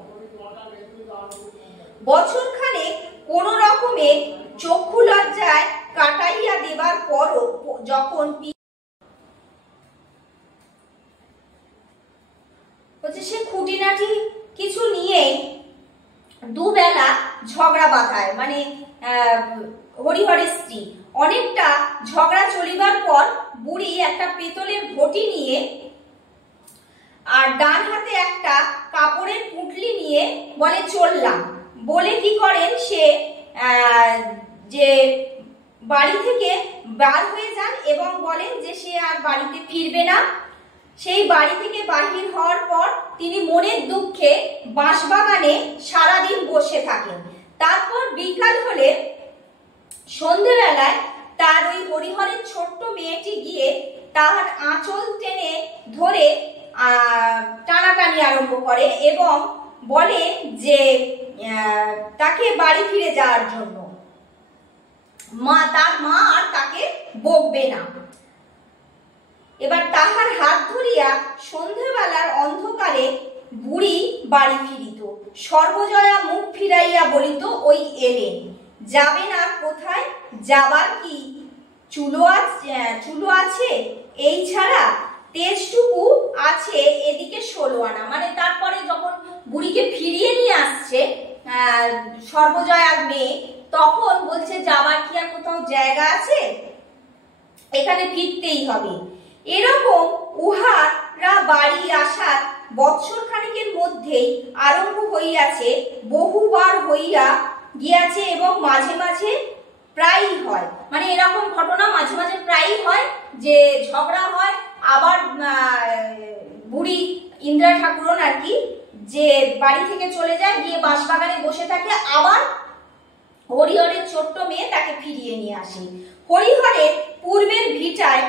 বছর খানেক কোন রকমে চক্ষু লজ্জায় কাটাইয়া দেবার পরও যখন সে খুঁটিনাটি কিছু নিয়ে দুবেলা ঝগড়া বাঁধায়, মানে হরিহরের স্ত্রী অনেকটা ঝগড়া চলিবার পর বুড়ি একটা পেতলের ঘটি নিয়ে আর ডান হাতে একটা কাপড়ের পুঁটলি নিয়ে বলে চললাম, বলে কি করেন সে যে বাড়ি থেকে বার হয়ে যান এবং বলেন যে সে আর বাড়িতে ফিরবে না। সেই বাড়ি থেকে বাহির হওয়ার পর তিনি মনের দুঃখে বাঁশবাগানে সারাদিন বসে থাকেন। তারপর বিকাল হলে সন্ধ্যেবেলায় তার ওই হরিহরের ছোট্ট মেয়েটি গিয়ে তার আঁচল টেনে ধরে টানাটানি আরম্ভ করে এবং বলে যে তাকে বাড়ি ফিরে যাওয়ার জন্য, তার মা আর তাকে বকবে না। এবার তাহার হাত ধরিয়া সন্ধ্যাবেলার অন্ধকারে বুড়ি বাড়ি ফিরিত। সর্বজয়া মুখ ফিরাইয়া বলিত, ওই এলেন, যাবেন আর কোথায়, যাবার কি চুলো আছে, এই ছাড়া তেজটুকু আছে এদিকে 16 আনা। মানে তারপরে যখন বুড়িকে ফিরিয়ে নিয়ে আসছে সর্বজয়ার মেয়ে, তখন বলছে যাবার কি আর কোথাও জায়গা আছে, এখানে ফিরতেই হবে। এরকম উহারা বাড়ি আসার বৎসর খানিকের মধ্যেই আরম্ভ হইয়াছে, বহুবার হইয়া গিয়াছে এবং মাঝে মাঝে প্রায়ই হয়। মানে এরকম ঘটনা মাঝে মাঝে প্রায়ই হয় যে ঝগড়া হয়, আবার বুড়ি ইন্দ্রা ঠাকুরন আর কি যে বাড়ি থেকে চলে যায়, গিয়ে বাঁশবাগানে বসে থাকে, আবার হরিহরের ছোট্ট মেয়ে তাকে ফিরিয়ে নিয়ে আসে। হরিহরের পূর্বের ভিটায়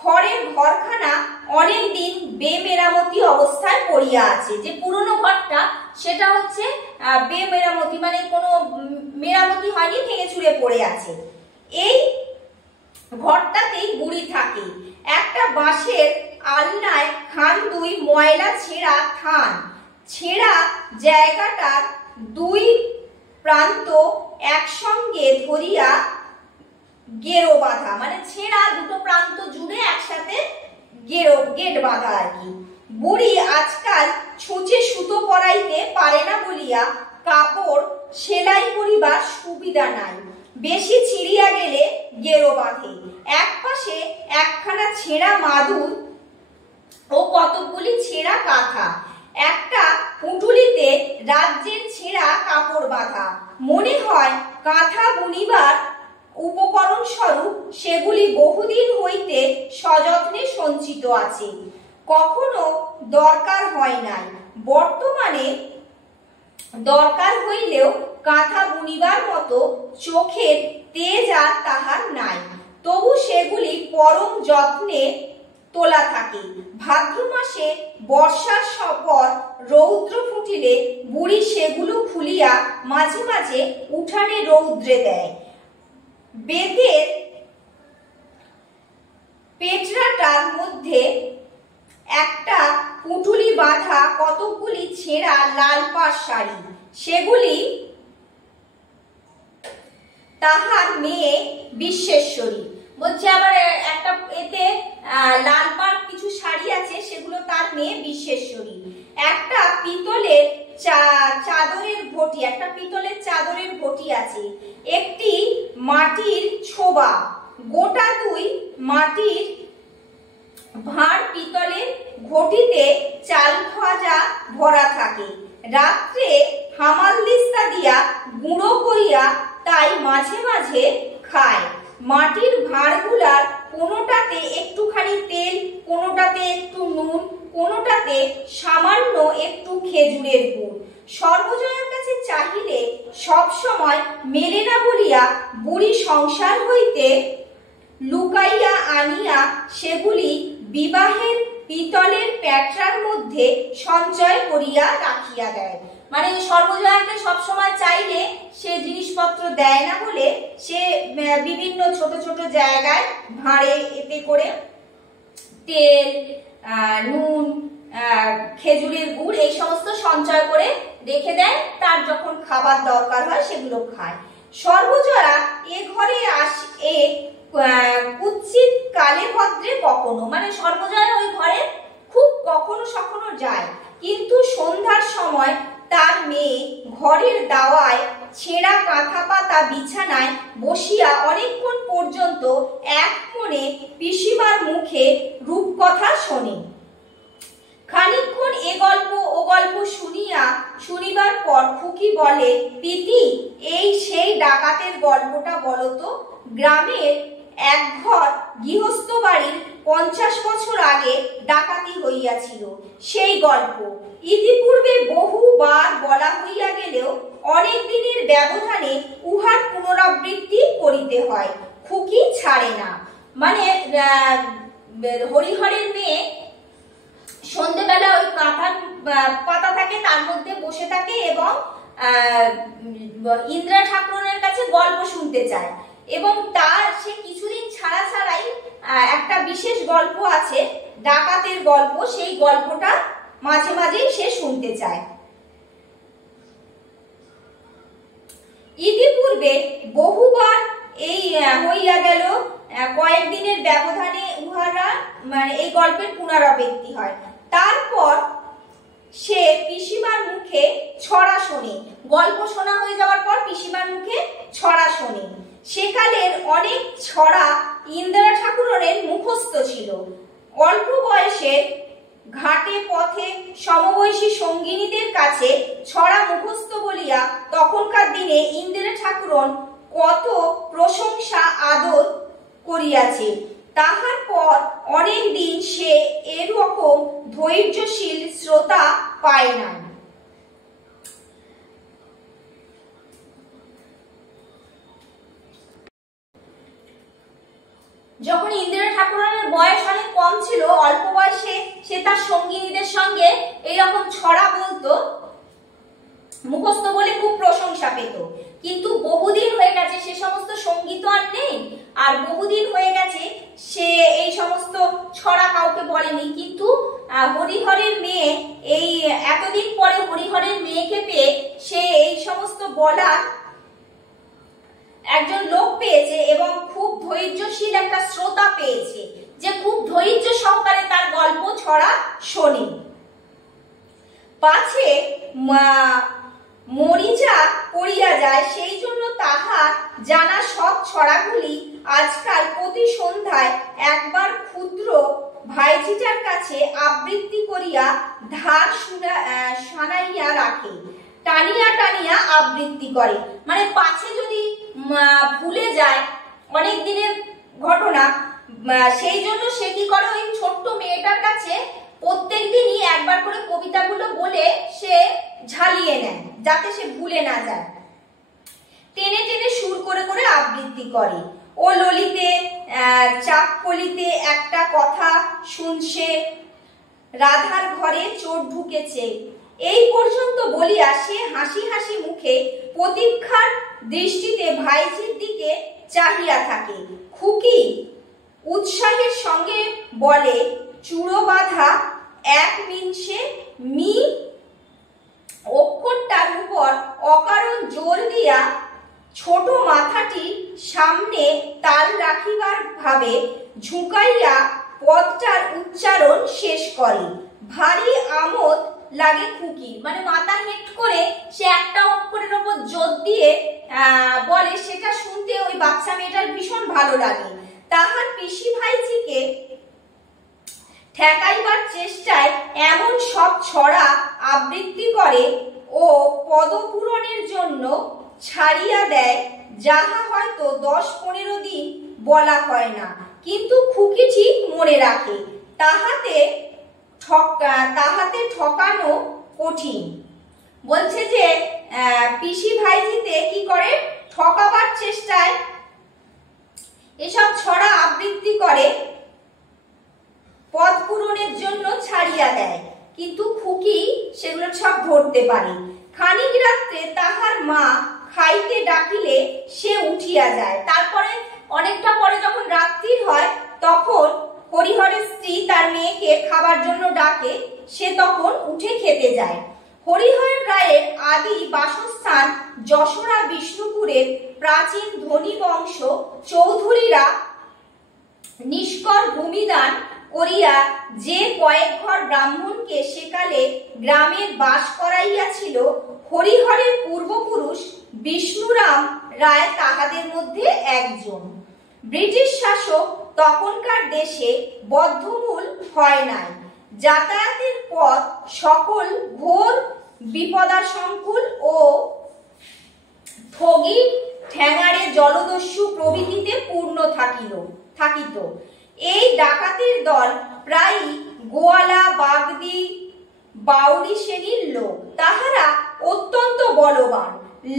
খড়ের ঘরখানা অনেক দিন বেমেরামতি অবস্থায় পড়িয়া আছে। যে পুরনো ঘরটা সেটা হচ্ছে বেমেরামতি, মানে কোনো মেরামতি হয়নি, ভেঙে চুরে পড়ে আছে। এই ঘরটাতেই বুড়ি থাকে। একটা বাঁশের আলনায় খান দুই ময়লা ছেঁড়া থান, ছেঁড়া জায়গাটার দুই প্রান্ত একসঙ্গে ধরিয়া গেরো বাঁধা, মানে ছেঁড়া দুটো প্রান্ত জুড়ে একসাথে গেট বাঁধা আর কি। বুড়ি আজকাল ছুঁচে সুতো পরাইতে পারে না বলিয়া কাপড় সেলাই করিবার সুবিধা নাই, বেশি ছিঁড়িয়া গেলে গেরো বাঁধে। এক পাশে একখানা ছেঁড়া মাদুর ও কতগুলি ছেঁড়া কাঁথা, একটা পুঁটুলিতে রাজ্যের ছেঁড়া কাপড় বাঁধা। মনে হয় কাঁথা বুনিবার উপকরণ স্বরূপ সেগুলি বহুদিন হইতে সযত্নে সঞ্চিত আছে, কখনো দরকার হয় নাই। বর্তমানে দরকার হইলেও কাঁথা বুনিবার মতো চোখের তেজ আর তাহার নাই, তবু সেগুলি পরম যত্নে তোলা থাকে। ভাদ্র মাসে বর্ষার পর রৌদ্র ফুটিলে বুড়ি সেগুলো খুলিয়া মাঝে মাঝে উঠানে রৌদ্রে দেয়। বেতের পেটরাটার মধ্যে একটা পুঁটুলি বাঁধা কতকগুলি ছেঁড়া লাল পাড় শাড়ি, সেগুলি তাহার মেয়ে বিশ্বেশ্বরী। বলছে আবার একটা এতে লাল পাড় কিছু শাড়ি আছে, সেগুলো তার মেয়ে বিশ্বেশ্বরী। একটা পিতলের চাদরের ঘটি, একটা পিতলের চাদরের ঘটি আছে। একটি মাটির ছোবা, গোটা 2 মাটির ভাঁড় পিতলের ঘটিতে চাল ভাজা ভরা থাকে। রাত্রে হামালদিস্তা দিয়া গুঁড়ো করিয়া তাই মাঝে মাঝে খায়। মাটির ভাঁড়গুলার কোনোটাতে একটুখানি তেল, কোনোটাতে একটু নুন, কোনোটাতে সামান্য একটু খেজুরের গুড়। সর্বজয়ার কাছে চাহিলে সব সময় মেলে না বলিয়া বুড়ি সংসার হইতে লুকাইয়া আনিয়া সেগুলি বিবাহের পিতলের প্যাটরার মধ্যে সঞ্চয় করিয়া রাখিয়া দেয়। মানে সর্বজয়াকে সবসময় চাইলে সে জিনিসপত্র দেয় না বলে সে বিভিন্ন ছোট ছোট জায়গায় ভাঁড়ে এতে করে তেল, নুন, খেজুরের গুড় এই সমস্ত সঞ্চয় করে রেখে দেয়। তার যখন খাবার দরকার হয় সেগুলো খায়। সর্বজয়া এ ঘরে কুৎসিত কালে ভদ্রে কখনো, মানে সর্বজয়া ওই ঘরে খুব কখনো সখনো যায়। কিন্তু সন্ধ্যার সময় তার মেয়ে ঘরের দাওয়ায় ছেঁড়া কাঁথা পাতা বিছানায় বসিয়া অনেকক্ষণ পর্যন্ত এক মনে পিসিমার মুখে রূপকথা শোনে। খানিকক্ষণ এ গল্প ও গল্প শুনিবার পর খুকি বলে, পিতি এই সেই ডাকাতের গল্পটা বলো তো। গ্রামের এক ঘর গৃহস্থ বাড়ির 50 বছর আগে ডাকাতি হইয়াছিল, সেই গল্প। ইতিপূর্বে বহুবার বলা হইয়া গেলেও অনেক দিনের ব্যবধানে উহার পুনরাবৃত্তি করিতে হয়। খুকি ছাড়ে না। মানে হরিহরের মেয়ে সন্ধ্যেবেলা ওই কাঁথার পাতা থাকে, তার মধ্যে বসে থাকে এবং ইন্দ্রা ঠাকুরনের কাছে গল্প শুনতে চায়। এবং তার সে কিছুদিন ছাড়া ছাড়াই একটা বিশেষ গল্প আছে, ডাকাতের গল্প, সেই গল্পটা মাঝে মাঝেই সে শুনতে চায়। ইতিপূর্বে বহুবার এই হইয়া গেল, কয়েকদিনের ব্যবধানে উহারা মানে এই গল্পের পুনরাবৃত্তি হয়। তারপর সে পিসিমার মুখে ছড়া শোনে। গল্প শোনা হয়ে যাওয়ার পর পিসিমার মুখে ছড়া শোনে। সেকালের অনেক ছড়া ইন্দিরা ঠাকুরনের মুখস্থ ছিল। অল্প বয়সে ঘাটে পথে সমবয়সী সঙ্গিনীদের কাছে ছড়া মুখস্থ বলিয়া তখনকার দিনে ইন্দিরা ঠাকুরন কত প্রশংসা আদর করিয়াছে। তাহার পর অনেক দিন সে এরকম ধৈর্যশীল শ্রোতা পায় না। যখন ইন্দিরা ঠাকুরনের বয়স অনেক কম ছিল, অল্প বয়সে সে তার সঙ্গিনীদের সঙ্গে এইরকম ছড়া বলতো, মুখস্থ বলে খুব প্রশংসা পেত। কিন্তু বহুদিন হয়ে গেছে, সে সমস্ত সঙ্গীত আর নেই, আর বহুদিন হয়ে গেছে সে এই সমস্ত ছড়া কাউকে বলেনি। কিন্তু হরিহরের মেয়ে এই এতদিন পরে হরিহরের মেয়েকে পেয়ে সে এই সমস্ত বলার একজন লোক পেয়েছে এবং খুব ধৈর্যশীল একটা শ্রোতা পেয়েছে, যে খুব ধৈর্য সহকারে তার গল্প ছড়া শোনে। পাছে মরিচা পড়িয়া যায়, সেই জন্য তাহার জানা সব ছড়াগুলি আজকাল প্রতি সন্ধ্যায় একবার ক্ষুদ্র ভাইঝিটার কাছে আবৃত্তি করিয়া ধার শোনাইয়া রাখে। টানিয়া টানিয়া আবৃত্তি করে, মানে পাছে যদি ভুলে যায় অনেক দিনের ঘটনা, সেই জন্য সে কি করে, ওই ছোট্ট মেয়েটার কাছে প্রত্যেক দিনই একবার করে কবিতাগুলো বলে সে ঝালিয়ে নেয়, যাতে সে ভুলে না যায়। টেনে টেনে সুর করে করে আবৃত্তি করে। ও ললিতে চাপকলিতে একটা কথা শুনছে, রাধার ঘরে চোর ঢুকেছে, এই পর্যন্ত বলিয়া সে হাসি হাসি মুখে প্রতীক্ষার দৃষ্টিতে ভাইঝির দিকে চাহিয়া থাকে। খুকি উৎসাহের সঙ্গে বলে, চূড়ো বাঁধা এক মিনসে মি অক্ষরটার উপর অকারণ জোর দিয়া ছোট মাথাটি সামনে তাল রাখিবার ভাবে ঝুঁকাইয়া পদটার উচ্চারণ শেষ করে। ভারী আমোদ লাগে খুকি, মানে মাথা হেট করে সে একটা অক্ষরের উপর জোর দিয়ে বলে, সেটা শুনতে ওই বাচ্চা মেয়েটার ভীষণ ভালো লাগে। তাহার পিসি ভাইজিকে ঠেকাইবার চেষ্টায় এমন সব ছড়া আবৃত্তি করে ও পদপূরণের জন্য ছাড়িয়া দেয়, যাহা হয়তো 10-15 দিন বলা হয় না, কিন্তু খুকি ঠিক মনে রাখে। তাহাতে ঠকানো কঠিন। বলছে যে পিসি ভাইজিতে কি করে, ঠকাবার চেষ্টায় এসব ছড়া আবৃত্তি করে, পদ পূরণের জন্য ছাড়িয়া দেয়, কিন্তু খুকি সেগুলো সব ধরতে পারে। খানিক রাত্রে তাহার মা খাইতে ডাকিলে সে উঠিয়া যায়। তারপরে অনেকটা পরে যখন রাত্রি হয়, তখন হরিহরের স্ত্রী তার মেয়েকে খাবার জন্য ডাকে, সে তখন উঠে খেতে যায়। হরিহর রায়ের আদি বাসস্থান যশোরা বিষ্ণুপুরের প্রাচীন ধনী বংশ চৌধুরীরা নিষ্কর ভূমিদান করিয়া যে কয়েক ঘর ব্রাহ্মণকে সেকালে গ্রামে বাস করাইয়াছিল, হরিহরের পূর্বপুরুষ বিষ্ণুরাম রায় তাহাদের মধ্যে একজন। ব্রিটিশ শাসক তখনকার দেশে বদ্ধমূল হয় নাই। যাতায়াতের পথ সকল ঘোর বিপদাশঙ্কুল ও ঠগি ঠ্যাঙাড়ে জলদস্যু প্রভৃতিতে পূর্ণ থাকিত। এই ডাকাতের দল প্রায়ই গোয়ালা, বাগদি, বাউরি শ্রেণীর লোক। তাহারা অত্যন্ত বলবান,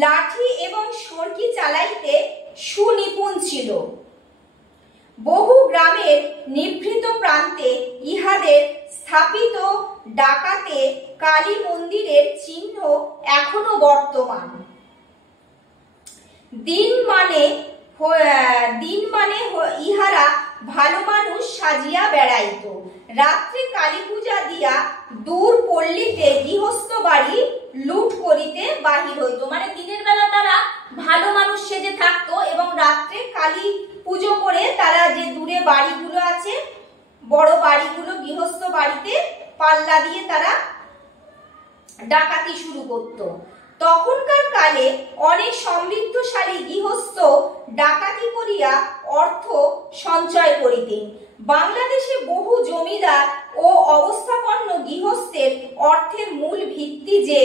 লাঠি এবং সরকি চালাইতে সুনিপুণ ছিল। বহু গ্রামের নিভৃত প্রান্তে ইহাদের স্থাপিত ডাকাতে কালী মন্দিরের চিহ্ন এখনো বর্তমান। দিন মানে ইহারা ভালো মানুষ সাজিয়া বেড়াইত। রাত্রে কালী পূজা দিয়া দূর পল্লীতে গৃহস্থ বাড়ি লুট করিতে বাহির হইত। মানে দিনের বেলা তারা ভালো মানুষ সেজে থাকতো এবং রাত্রে কালী পুজো করে তারা যে দূরে বাড়িগুলো আছে, বড় বাড়িগুলো, গৃহস্থ বাড়িতে পাল্লা দিয়ে তারা ডাকাতি শুরু করত। তখনকার কালে অনেক সমৃদ্ধশালী গৃহস্থ ডাকাতি করিয়া অর্থ সঞ্চয় করিতেন। বাংলাদেশে বহু জমিদার ও অবস্থাপন্ন গৃহস্থের অর্থের মূল ভিত্তি যে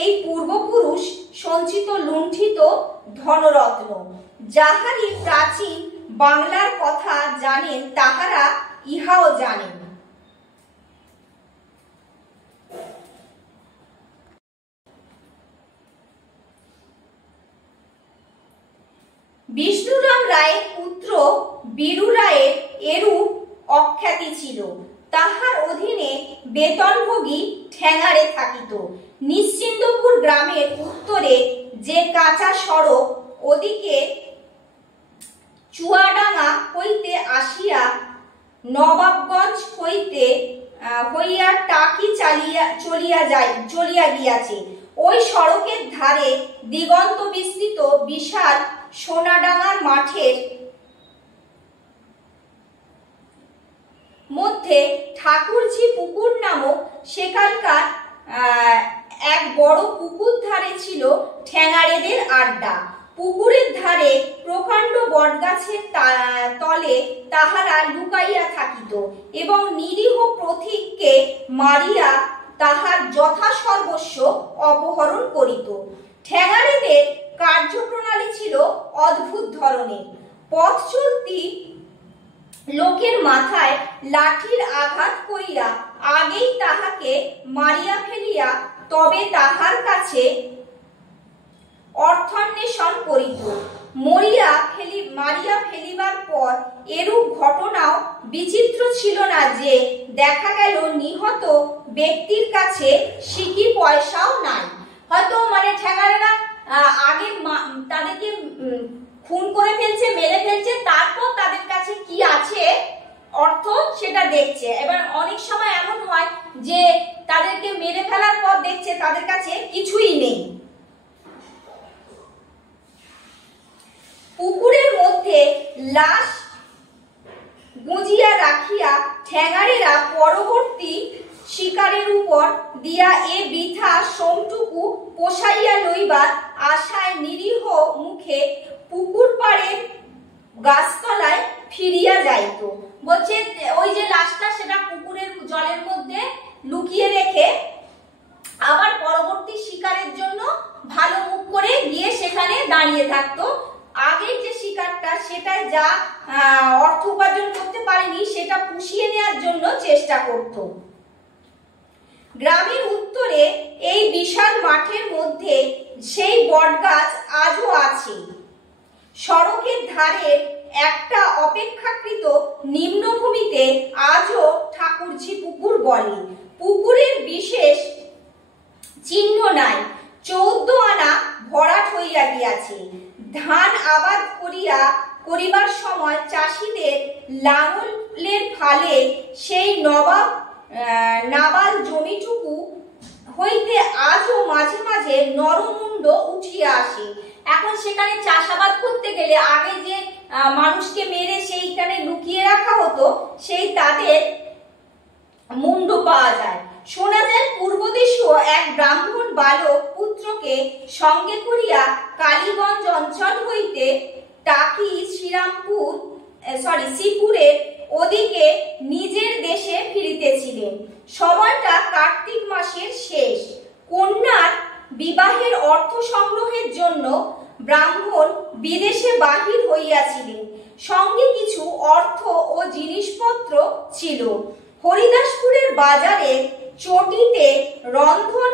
এই পূর্বপুরুষ সঞ্চিত লুণ্ঠিত ধনরত্ন। যাহারি প্রাচীন বাংলার কথা জানেন, তাহারা ইহাও জানেন। বিষ্ণুরাম রায়ের পুত্র বীরু রায়ের এরূপ অখ্যাতি ছিল। তাহার অধীনে বেতনভোগী ঠ্যাঙাড়ে থাকিত। নিশ্চিন্দপুর গ্রামের উত্তরে যে কাঁচা সড়ক, ওদিকে চুয়াডাঙ্গা হইতে আসিয়া নবাবগঞ্জ হইয়া টাকি চলিয়া গিয়াছে। ওই সড়কের ধারে দিগন্ত বিস্তৃত বিশাল সোনাডাঙ্গার মাঠের মধ্যে ঠাকুরঝি পুকুর নামক সেখানকার এক বড় পুকুর ধারে ছিল ঠ্যাঙাড়েদের আড্ডা। পুকুরের ধারে প্রকাণ্ড বটগাছের তলে তাহারা লুকাইয়া থাকিত এবং নিরীহ পথিককে মারিয়া তাহার যথাসর্বস্ব অপহরণ করিত। ঠ্যাঙাড়েদের কার্যপ্রণালী ছিল অদ্ভুত ধরনের। পথ চলতি লোকের মাথায় লাঠির আঘাত করিয়া আগেই তাহাকে মারিয়া ফেলিয়া তবে তাহার কাছে অর্থান্বেষণ করিত। মারিয়া ফেলিবার পর এরূপ ঘটনাও বিচিত্র ছিল না যে দেখা গেল নিহত ব্যক্তির কাছে সিকি পয়সাও নাই। হয়তো মানে ঠ্যাঙাড়েরা আগে তাদেরকে খুন করে ফেলছে, মেরে ফেলছে, তারপর তাদের কাছে কি আছে অর্থ সেটা দেখছে। এবার অনেক সময় এমন হয় যে তাদেরকে মেরে ফেলার পর দেখছে তাদের কাছে কিছুই নেই। পুকুরের মধ্যে লাশ গুঁজিয়া রাখিয়া ঠ্যাঙাড়েরা পরবর্তী শিকারের উপর দিয়া এ বৃথা সোমটুকু পোষাইয়া লইবার আশায় নিরীহ মুখে পুকুর পাড়ের গাছতলায় ফিরিয়া যাইত। বলছে ওই যে লাশটা সেটা পুকুরের জলের মধ্যে লুকিয়ে রেখে আবার পরবর্তী শিকারের জন্য ভালো মুখ করে গিয়ে সেখানে দাঁড়িয়ে থাকতো। আগের যে শিকারটা সেটাই যা অর্থ উপার্জন করতে পারেনি সেটা পুষিয়ে নেওয়ার জন্য চেষ্টা করত। গ্রামের উত্তরে এই বিশাল মাঠের মধ্যে সেই বটগাছ আজও আছে। সড়কের ধারে একটা অপেক্ষাকৃত নিম্নভূমিতে আজও ঠাকুরঝি পুকুর বলে। পুকুরের বিশেষ চিহ্ন নাই, 14 আনা ভরাট হইয়া গিয়াছে। ধান আবাদ করিবার সময় চাষিদের লাঙলের ফালে সেই নাবাল জমিটুকু হইতে আজও মাঝে মাঝে নরমুণ্ড উঠিয়া আসে। এখন সেখানে চাষাবাদ করতে গেলে আগে যে মানুষকে মেরে সেইখানে লুকিয়ে রাখা হতো, সেই তাদের মুন্ড পাওয়া যায়। শোনা যায় পূর্বদেশীয় এক ব্রাহ্মণ বালক পুত্রকে সঙ্গে করিয়া কালীগঞ্জ অঞ্চল হইতে টাকি শ্রীপুরের ওদিকে নিজের দেশে ফিরিতেছিলেন। সময়টা কার্তিক মাসের শেষ। কন্যার বিবাহের অর্থ সংগ্রহের জন্য ব্রাহ্মণ বিদেশে বাহির হইয়াছিলেন। সঙ্গে কিছু অর্থ ও জিনিসপত্র ছিল। হরিদাসপুরের বাজারে চটিতে রন্ধন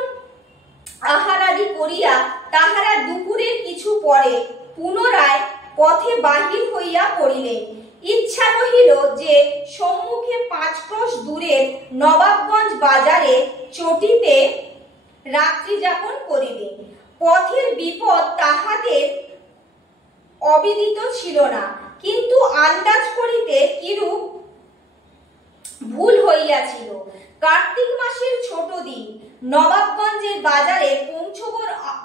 আহারাদি করিয়া তাহারা দুপুরের কিছু পরে পুনরায় পথে বাহির হইয়া পড়িলেন। ইচ্ছা রহিল যে সম্মুখে 5 ক্রোশ দূরের নবাবগঞ্জ বাজারে চটিতে রাত্রি যাপন করিবেন। পথের বিপদ তাহাদের অবিদিত ছিল না, কিন্তু আন্দাজ করিতে কিরূপ ভুল হইয়াছিল। কার্তিক মাসের ছোট দিন। নবাবগঞ্জের বাজারে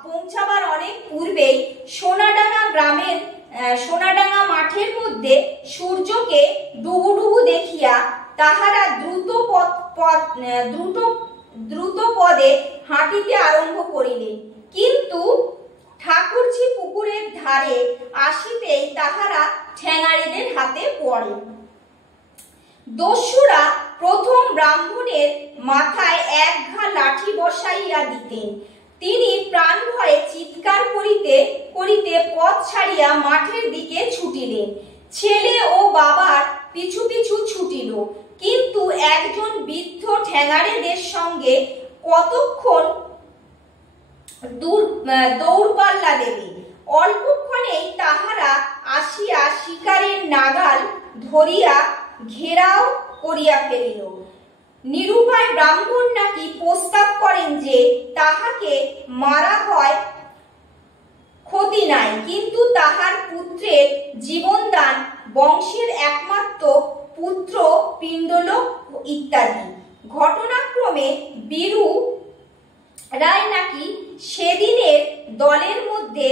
পৌঁছাবার অনেক পূর্বেই সোনাডাঙ্গা মাঠের মধ্যে সূর্যকে ডুবুডুবু দেখিয়া তাহারা দ্রুত পদে হাঁটিতে আরম্ভ করিলেন। কিন্তু ঠাকুরঝি পুকুরের ধারে আসিতেই তাহারা ঠ্যাঙাড়েদের হাতে পড়ে। দস্যুরা প্রথম ব্রাহ্মণের মাথায় এক ঘা লাঠি বসাইয়া দিতেন। তিনি প্রাণ ভয়ে চিৎকার করিতে করিতে পথ ছাড়িয়া মাঠের দিকে ছুটিলেন। ছেলে ও বাবার পিছু পিছু ছুটিল, কিন্তু একজন বৃদ্ধ ঠ্যাঙাড়েদের সঙ্গে কতক্ষণ দৌড়পাল্লা দেবে। অল্পক্ষণেই তাহারা আসিয়া শিকারের নাগাল ধরিয়া ঘেরাও করিয়া ফেলিল। নিরুপায় ব্রাহ্মণ নাকি প্রস্তাব করেন যে তাহাকে মারা হয় ক্ষতি নাই, কিন্তু তাহার পুত্রের জীবনদান, বংশের একমাত্র পুত্র পিণ্ডলোক ইত্যাদি। ঘটনাক্রমে বীরু রায় নাকি সেদিনের দলের মধ্যে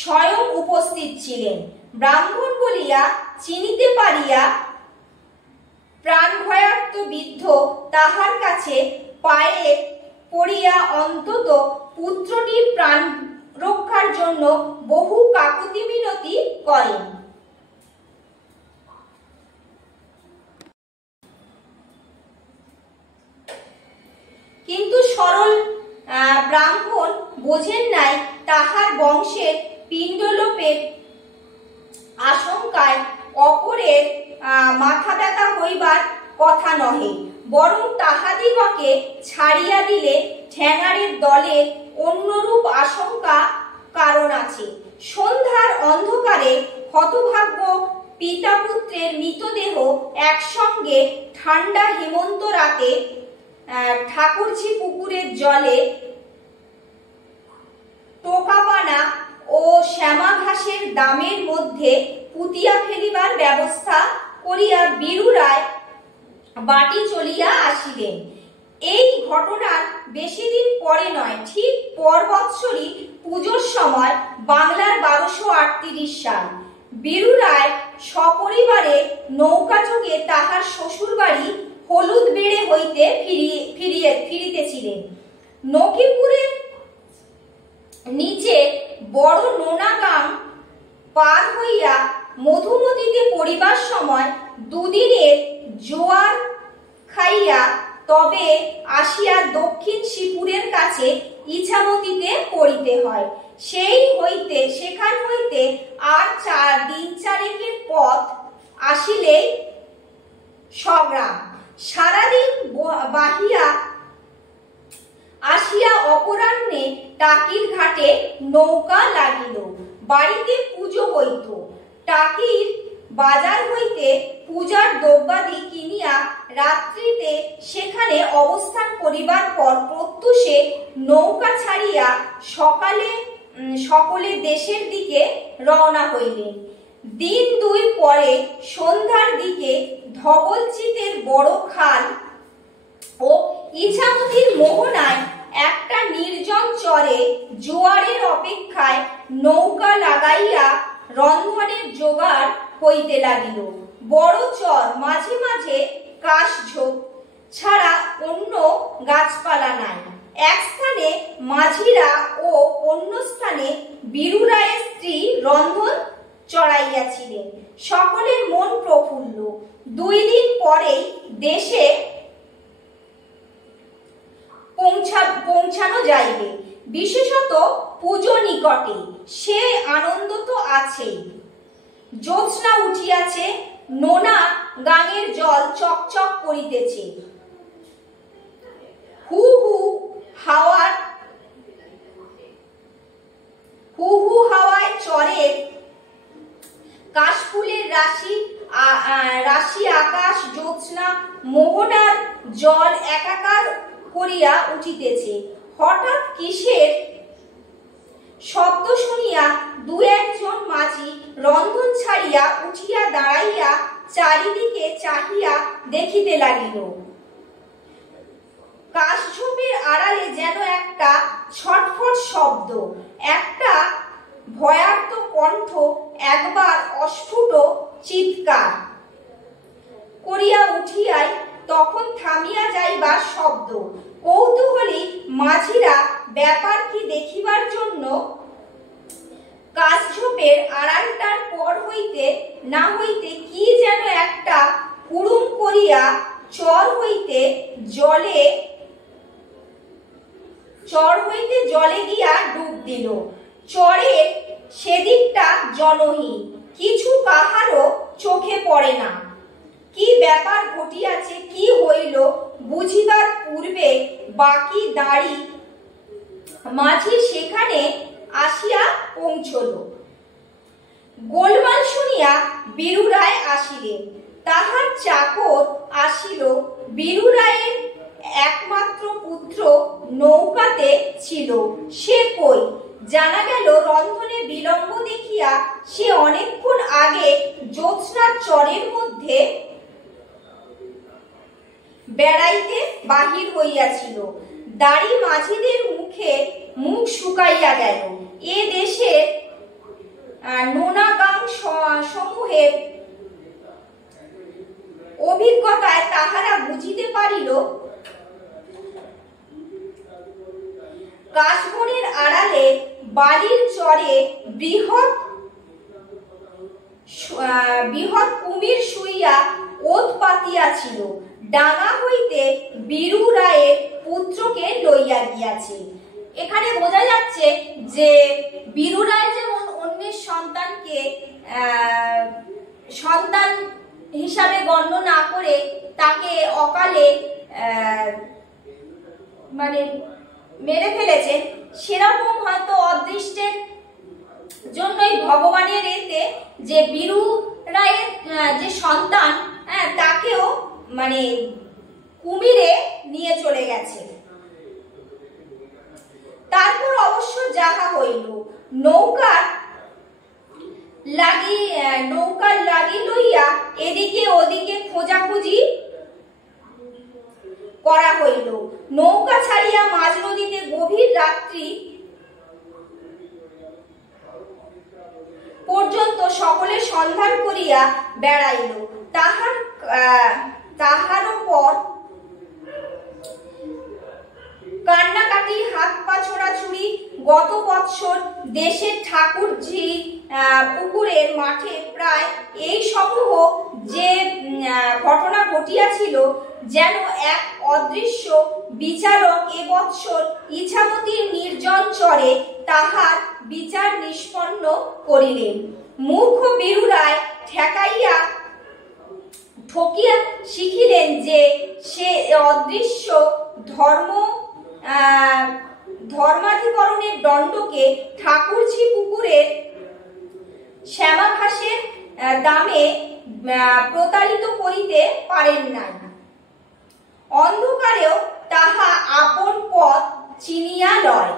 স্বয়ং উপস্থিত ছিলেন। ব্রাহ্মণ বলিয়া চিনিতে পারিয়া প্রাণভয়ার্ত বৃদ্ধ তাহার কাছে পায়ে পড়িয়া অন্তত পুত্রটির প্রাণ রক্ষার জন্য বহু কাকুতি মিনতি করেন। কিন্তু সরল ব্রাহ্মণ বোঝেন নাই তাহার বংশের পিণ্ডলোপের আশঙ্কায় অপরের মাথা ব্যথা হইবার কথা নহে, বরং তাহাদিগকে ছাড়িয়া দিলে ঠ্যাঙাড়ের দলের অন্যরূপ আশঙ্কা কারণ আছে। সন্ধ্যার অন্ধকারে হতভাগ্য পিতা পুত্রের মৃতদেহ একসঙ্গে ঠান্ডা হেমন্ত রাতে ঠাকুরঝি পুকুরের জলে টোকাপানা ও শ্যামা ঘাসের দামের মধ্যে পুতিয়া ফেলিবার ব্যবস্থা করিয়া বীরু রায় বাটি চলিয়া আসিলেন। এই ঘটনার বেশি দিন পরে নয়, ঠিক পর বৎসরই পুজোর সময়, বাংলার 1238 সাল, বীরু রায় সপরিবারে নৌকা যোগে তাহার শ্বশুর বাড়ি হলুদ বেড়ে হইতে ফিরিতেছিলেন। নকিপুরের নিচে বড় নোনাগাম পার হইয়া মধুমতিতে পড়িবার সময় দুদিনের জোয়ার খাইয়া তবে আসিয়া দক্ষিণ শ্রীপুরের কাছে ইছামতিতে পড়িতে হয়। সেখান হইতে আর দিন চারেকের পথ আসিলে স্বগ্রাম। সারাদিন বাহিয়া আসিয়া অপরাহ্নে টাকির ঘাটে নৌকা লাগিল। বাড়িতে পুজো হইত। টাকির বাজার হইতে পূজার দ্রব্যাদি কিনিয়া রাত্রিতে সেখানে অবস্থান করিবার পর প্রত্যুষে নৌকা ছাড়িয়া সকলে দেশের দিকে রওনা হইলেন। দিন দুই পরে সন্ধ্যার দিকে ধবলচিতের বড় খাল ও ইছামতির মোহনায় একটা নির্জন চরে জোয়ারের অপেক্ষায় নৌকা লাগাইয়া রন্ধনের জোগাড় হইতে লাগিল। বড় চর, মাঝে মাঝে কাশঝোপ ছাড়া অন্য গাছপালা নাই। এক স্থানে মাঝিরা ও অন্য স্থানে বীরু রায়ের স্ত্রী রন্ধন চড়াইয়াছিলেন। সকলের মন প্রফুল্ল। 2 দিন পরেই দেশে পৌঁছানো যাইবে। বিশেষত পুজো নিকটে, সে আনন্দ তো আছেই। জ্যোৎস্না উঠিয়াছে, নোনা গাঙের জল চকচক করিতেছে। হু হু হাওয়ায় চরের কাশফুলের রাশি আকাশ জ্যোৎস্না মোহনার জল একাকার করিয়া উঠিতেছে। হঠাৎ কিসের শব্দ শুনিয়া 2-1 মাঝি রন্ধন ছাড়িয়া উঠিয়া দাঁড়াইয়া চারিদিকে চাহিয়া দেখিতে লাগিল। কাশঝোপের আড়ালে যেন একটা ছটফট শব্দ, একটা ভয়ার্ত কণ্ঠ, একবার অস্ফুট চিৎকার করিয়া উঠিয়াই তখন থামিয়া যাইবার শব্দ। কৌতূহলী মাঝিরা ব্যাপার কি দেখিবার জন্য কাশঝোপের আড়ালটার পর হইতে না হইতে কি যেন একটা হুড়ুম করিয়া চর হইতে জলে গিয়া ডুব দিল। চরের সেদিকটা জনহীন, কিছু কাহারও চোখে পড়ে না। কি ব্যাপার ঘটিয়াছে, কি হইল বুঝিবার পূর্বে বাকি দাড়ি মাঝি সেখানে আসিয়া পৌঁছল। গোলমাল শুনিয়া বীরু রায় আসিলেন। তাহার চাকর আসিল। বীরু রায়ের একমাত্র পুত্র নৌকাতে ছিল, সে কই? জানা গেল রন্ধনে বিলম্ব দেখিয়া সে অনেকক্ষণ আগে জ্যোৎস্নার চরের মধ্যে বেড়াইতে বাহির হইয়াছিল। দাড়ি মাঝিদের মুখ শুকাইয়া গেল। এ দেশের নোনাগাম সমূহের অভিজ্ঞতায় তাহারা বুঝিতে পারিল কাশবনের আড়ালে বালির চরে বৃহৎ কুমির শুইয়া ওত পাতিয়াছিল। ডাঙা হইতে বীরু রায়ের পুত্রকে লইয়া গিয়াছে। এখানে বোঝা যাচ্ছে যে বীরু রায় যেমন অন্যের সন্তানকে সন্তান হিসাবে গণ্য না করে তাকে অকালে মানে মেরে ফেলেছেন, সেরকম হয়তো অদৃষ্টের জন্যই ভগবানের এতে যে বীরু রায়ের যে সন্তান তাকেও মানে কুমিরে নিয়ে চলে গেছে। তারপর অবশ্য যাহা হইল, নৌকার লাগি লইয়া এদিকে ওদিকে খোঁজাখুঁজি করা হইল। নৌকা ছাড়িয়া মাঝ নদীতে গভীর রাত্রি পর্যন্ত সকলে সন্ধান করিয়া বেড়াইল। তাহার পর কান্নাকাটি, হাত পা ছোড়াছুড়ি। গত বৎসর দেশের ঠাকুরঝি পুকুরের মাঠে প্রায় এই সমূহ যে ঘটনা ঘটিয়াছিল, যেন এক অদৃশ্য বিচারক এবৎসর ইছামতীর নির্জন চরে তাহার বিচার নিষ্পন্ন করিলেন। মূর্খ বীরুরায় ঠকিয়া শিখিলেন যে সে অদৃশ্য ধর্মাধিকরণের দণ্ডকে ঠাকুরঝি পুকুরের শ্যামাঘাসের দামে প্রতারিত করিতে পারেন নাই। অন্ধকারেও তাহা আপন পথ চিনিয়া লয়।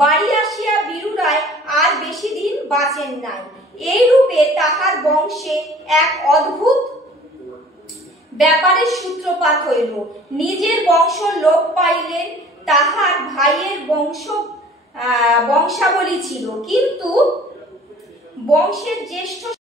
বাড়ি আসিয়া বীরুরায় আর বেশি দিন বাঁচেন নাই। এই রূপে তাহার বংশে এক অদ্ভুত ব্যাপারের সূত্রপাত হইল। নিজের বংশ লোপ পাইলেন, তাহার ভাইয়ের বংশাবলী ছিল, কিন্তু বংশের জ্যেষ্ঠ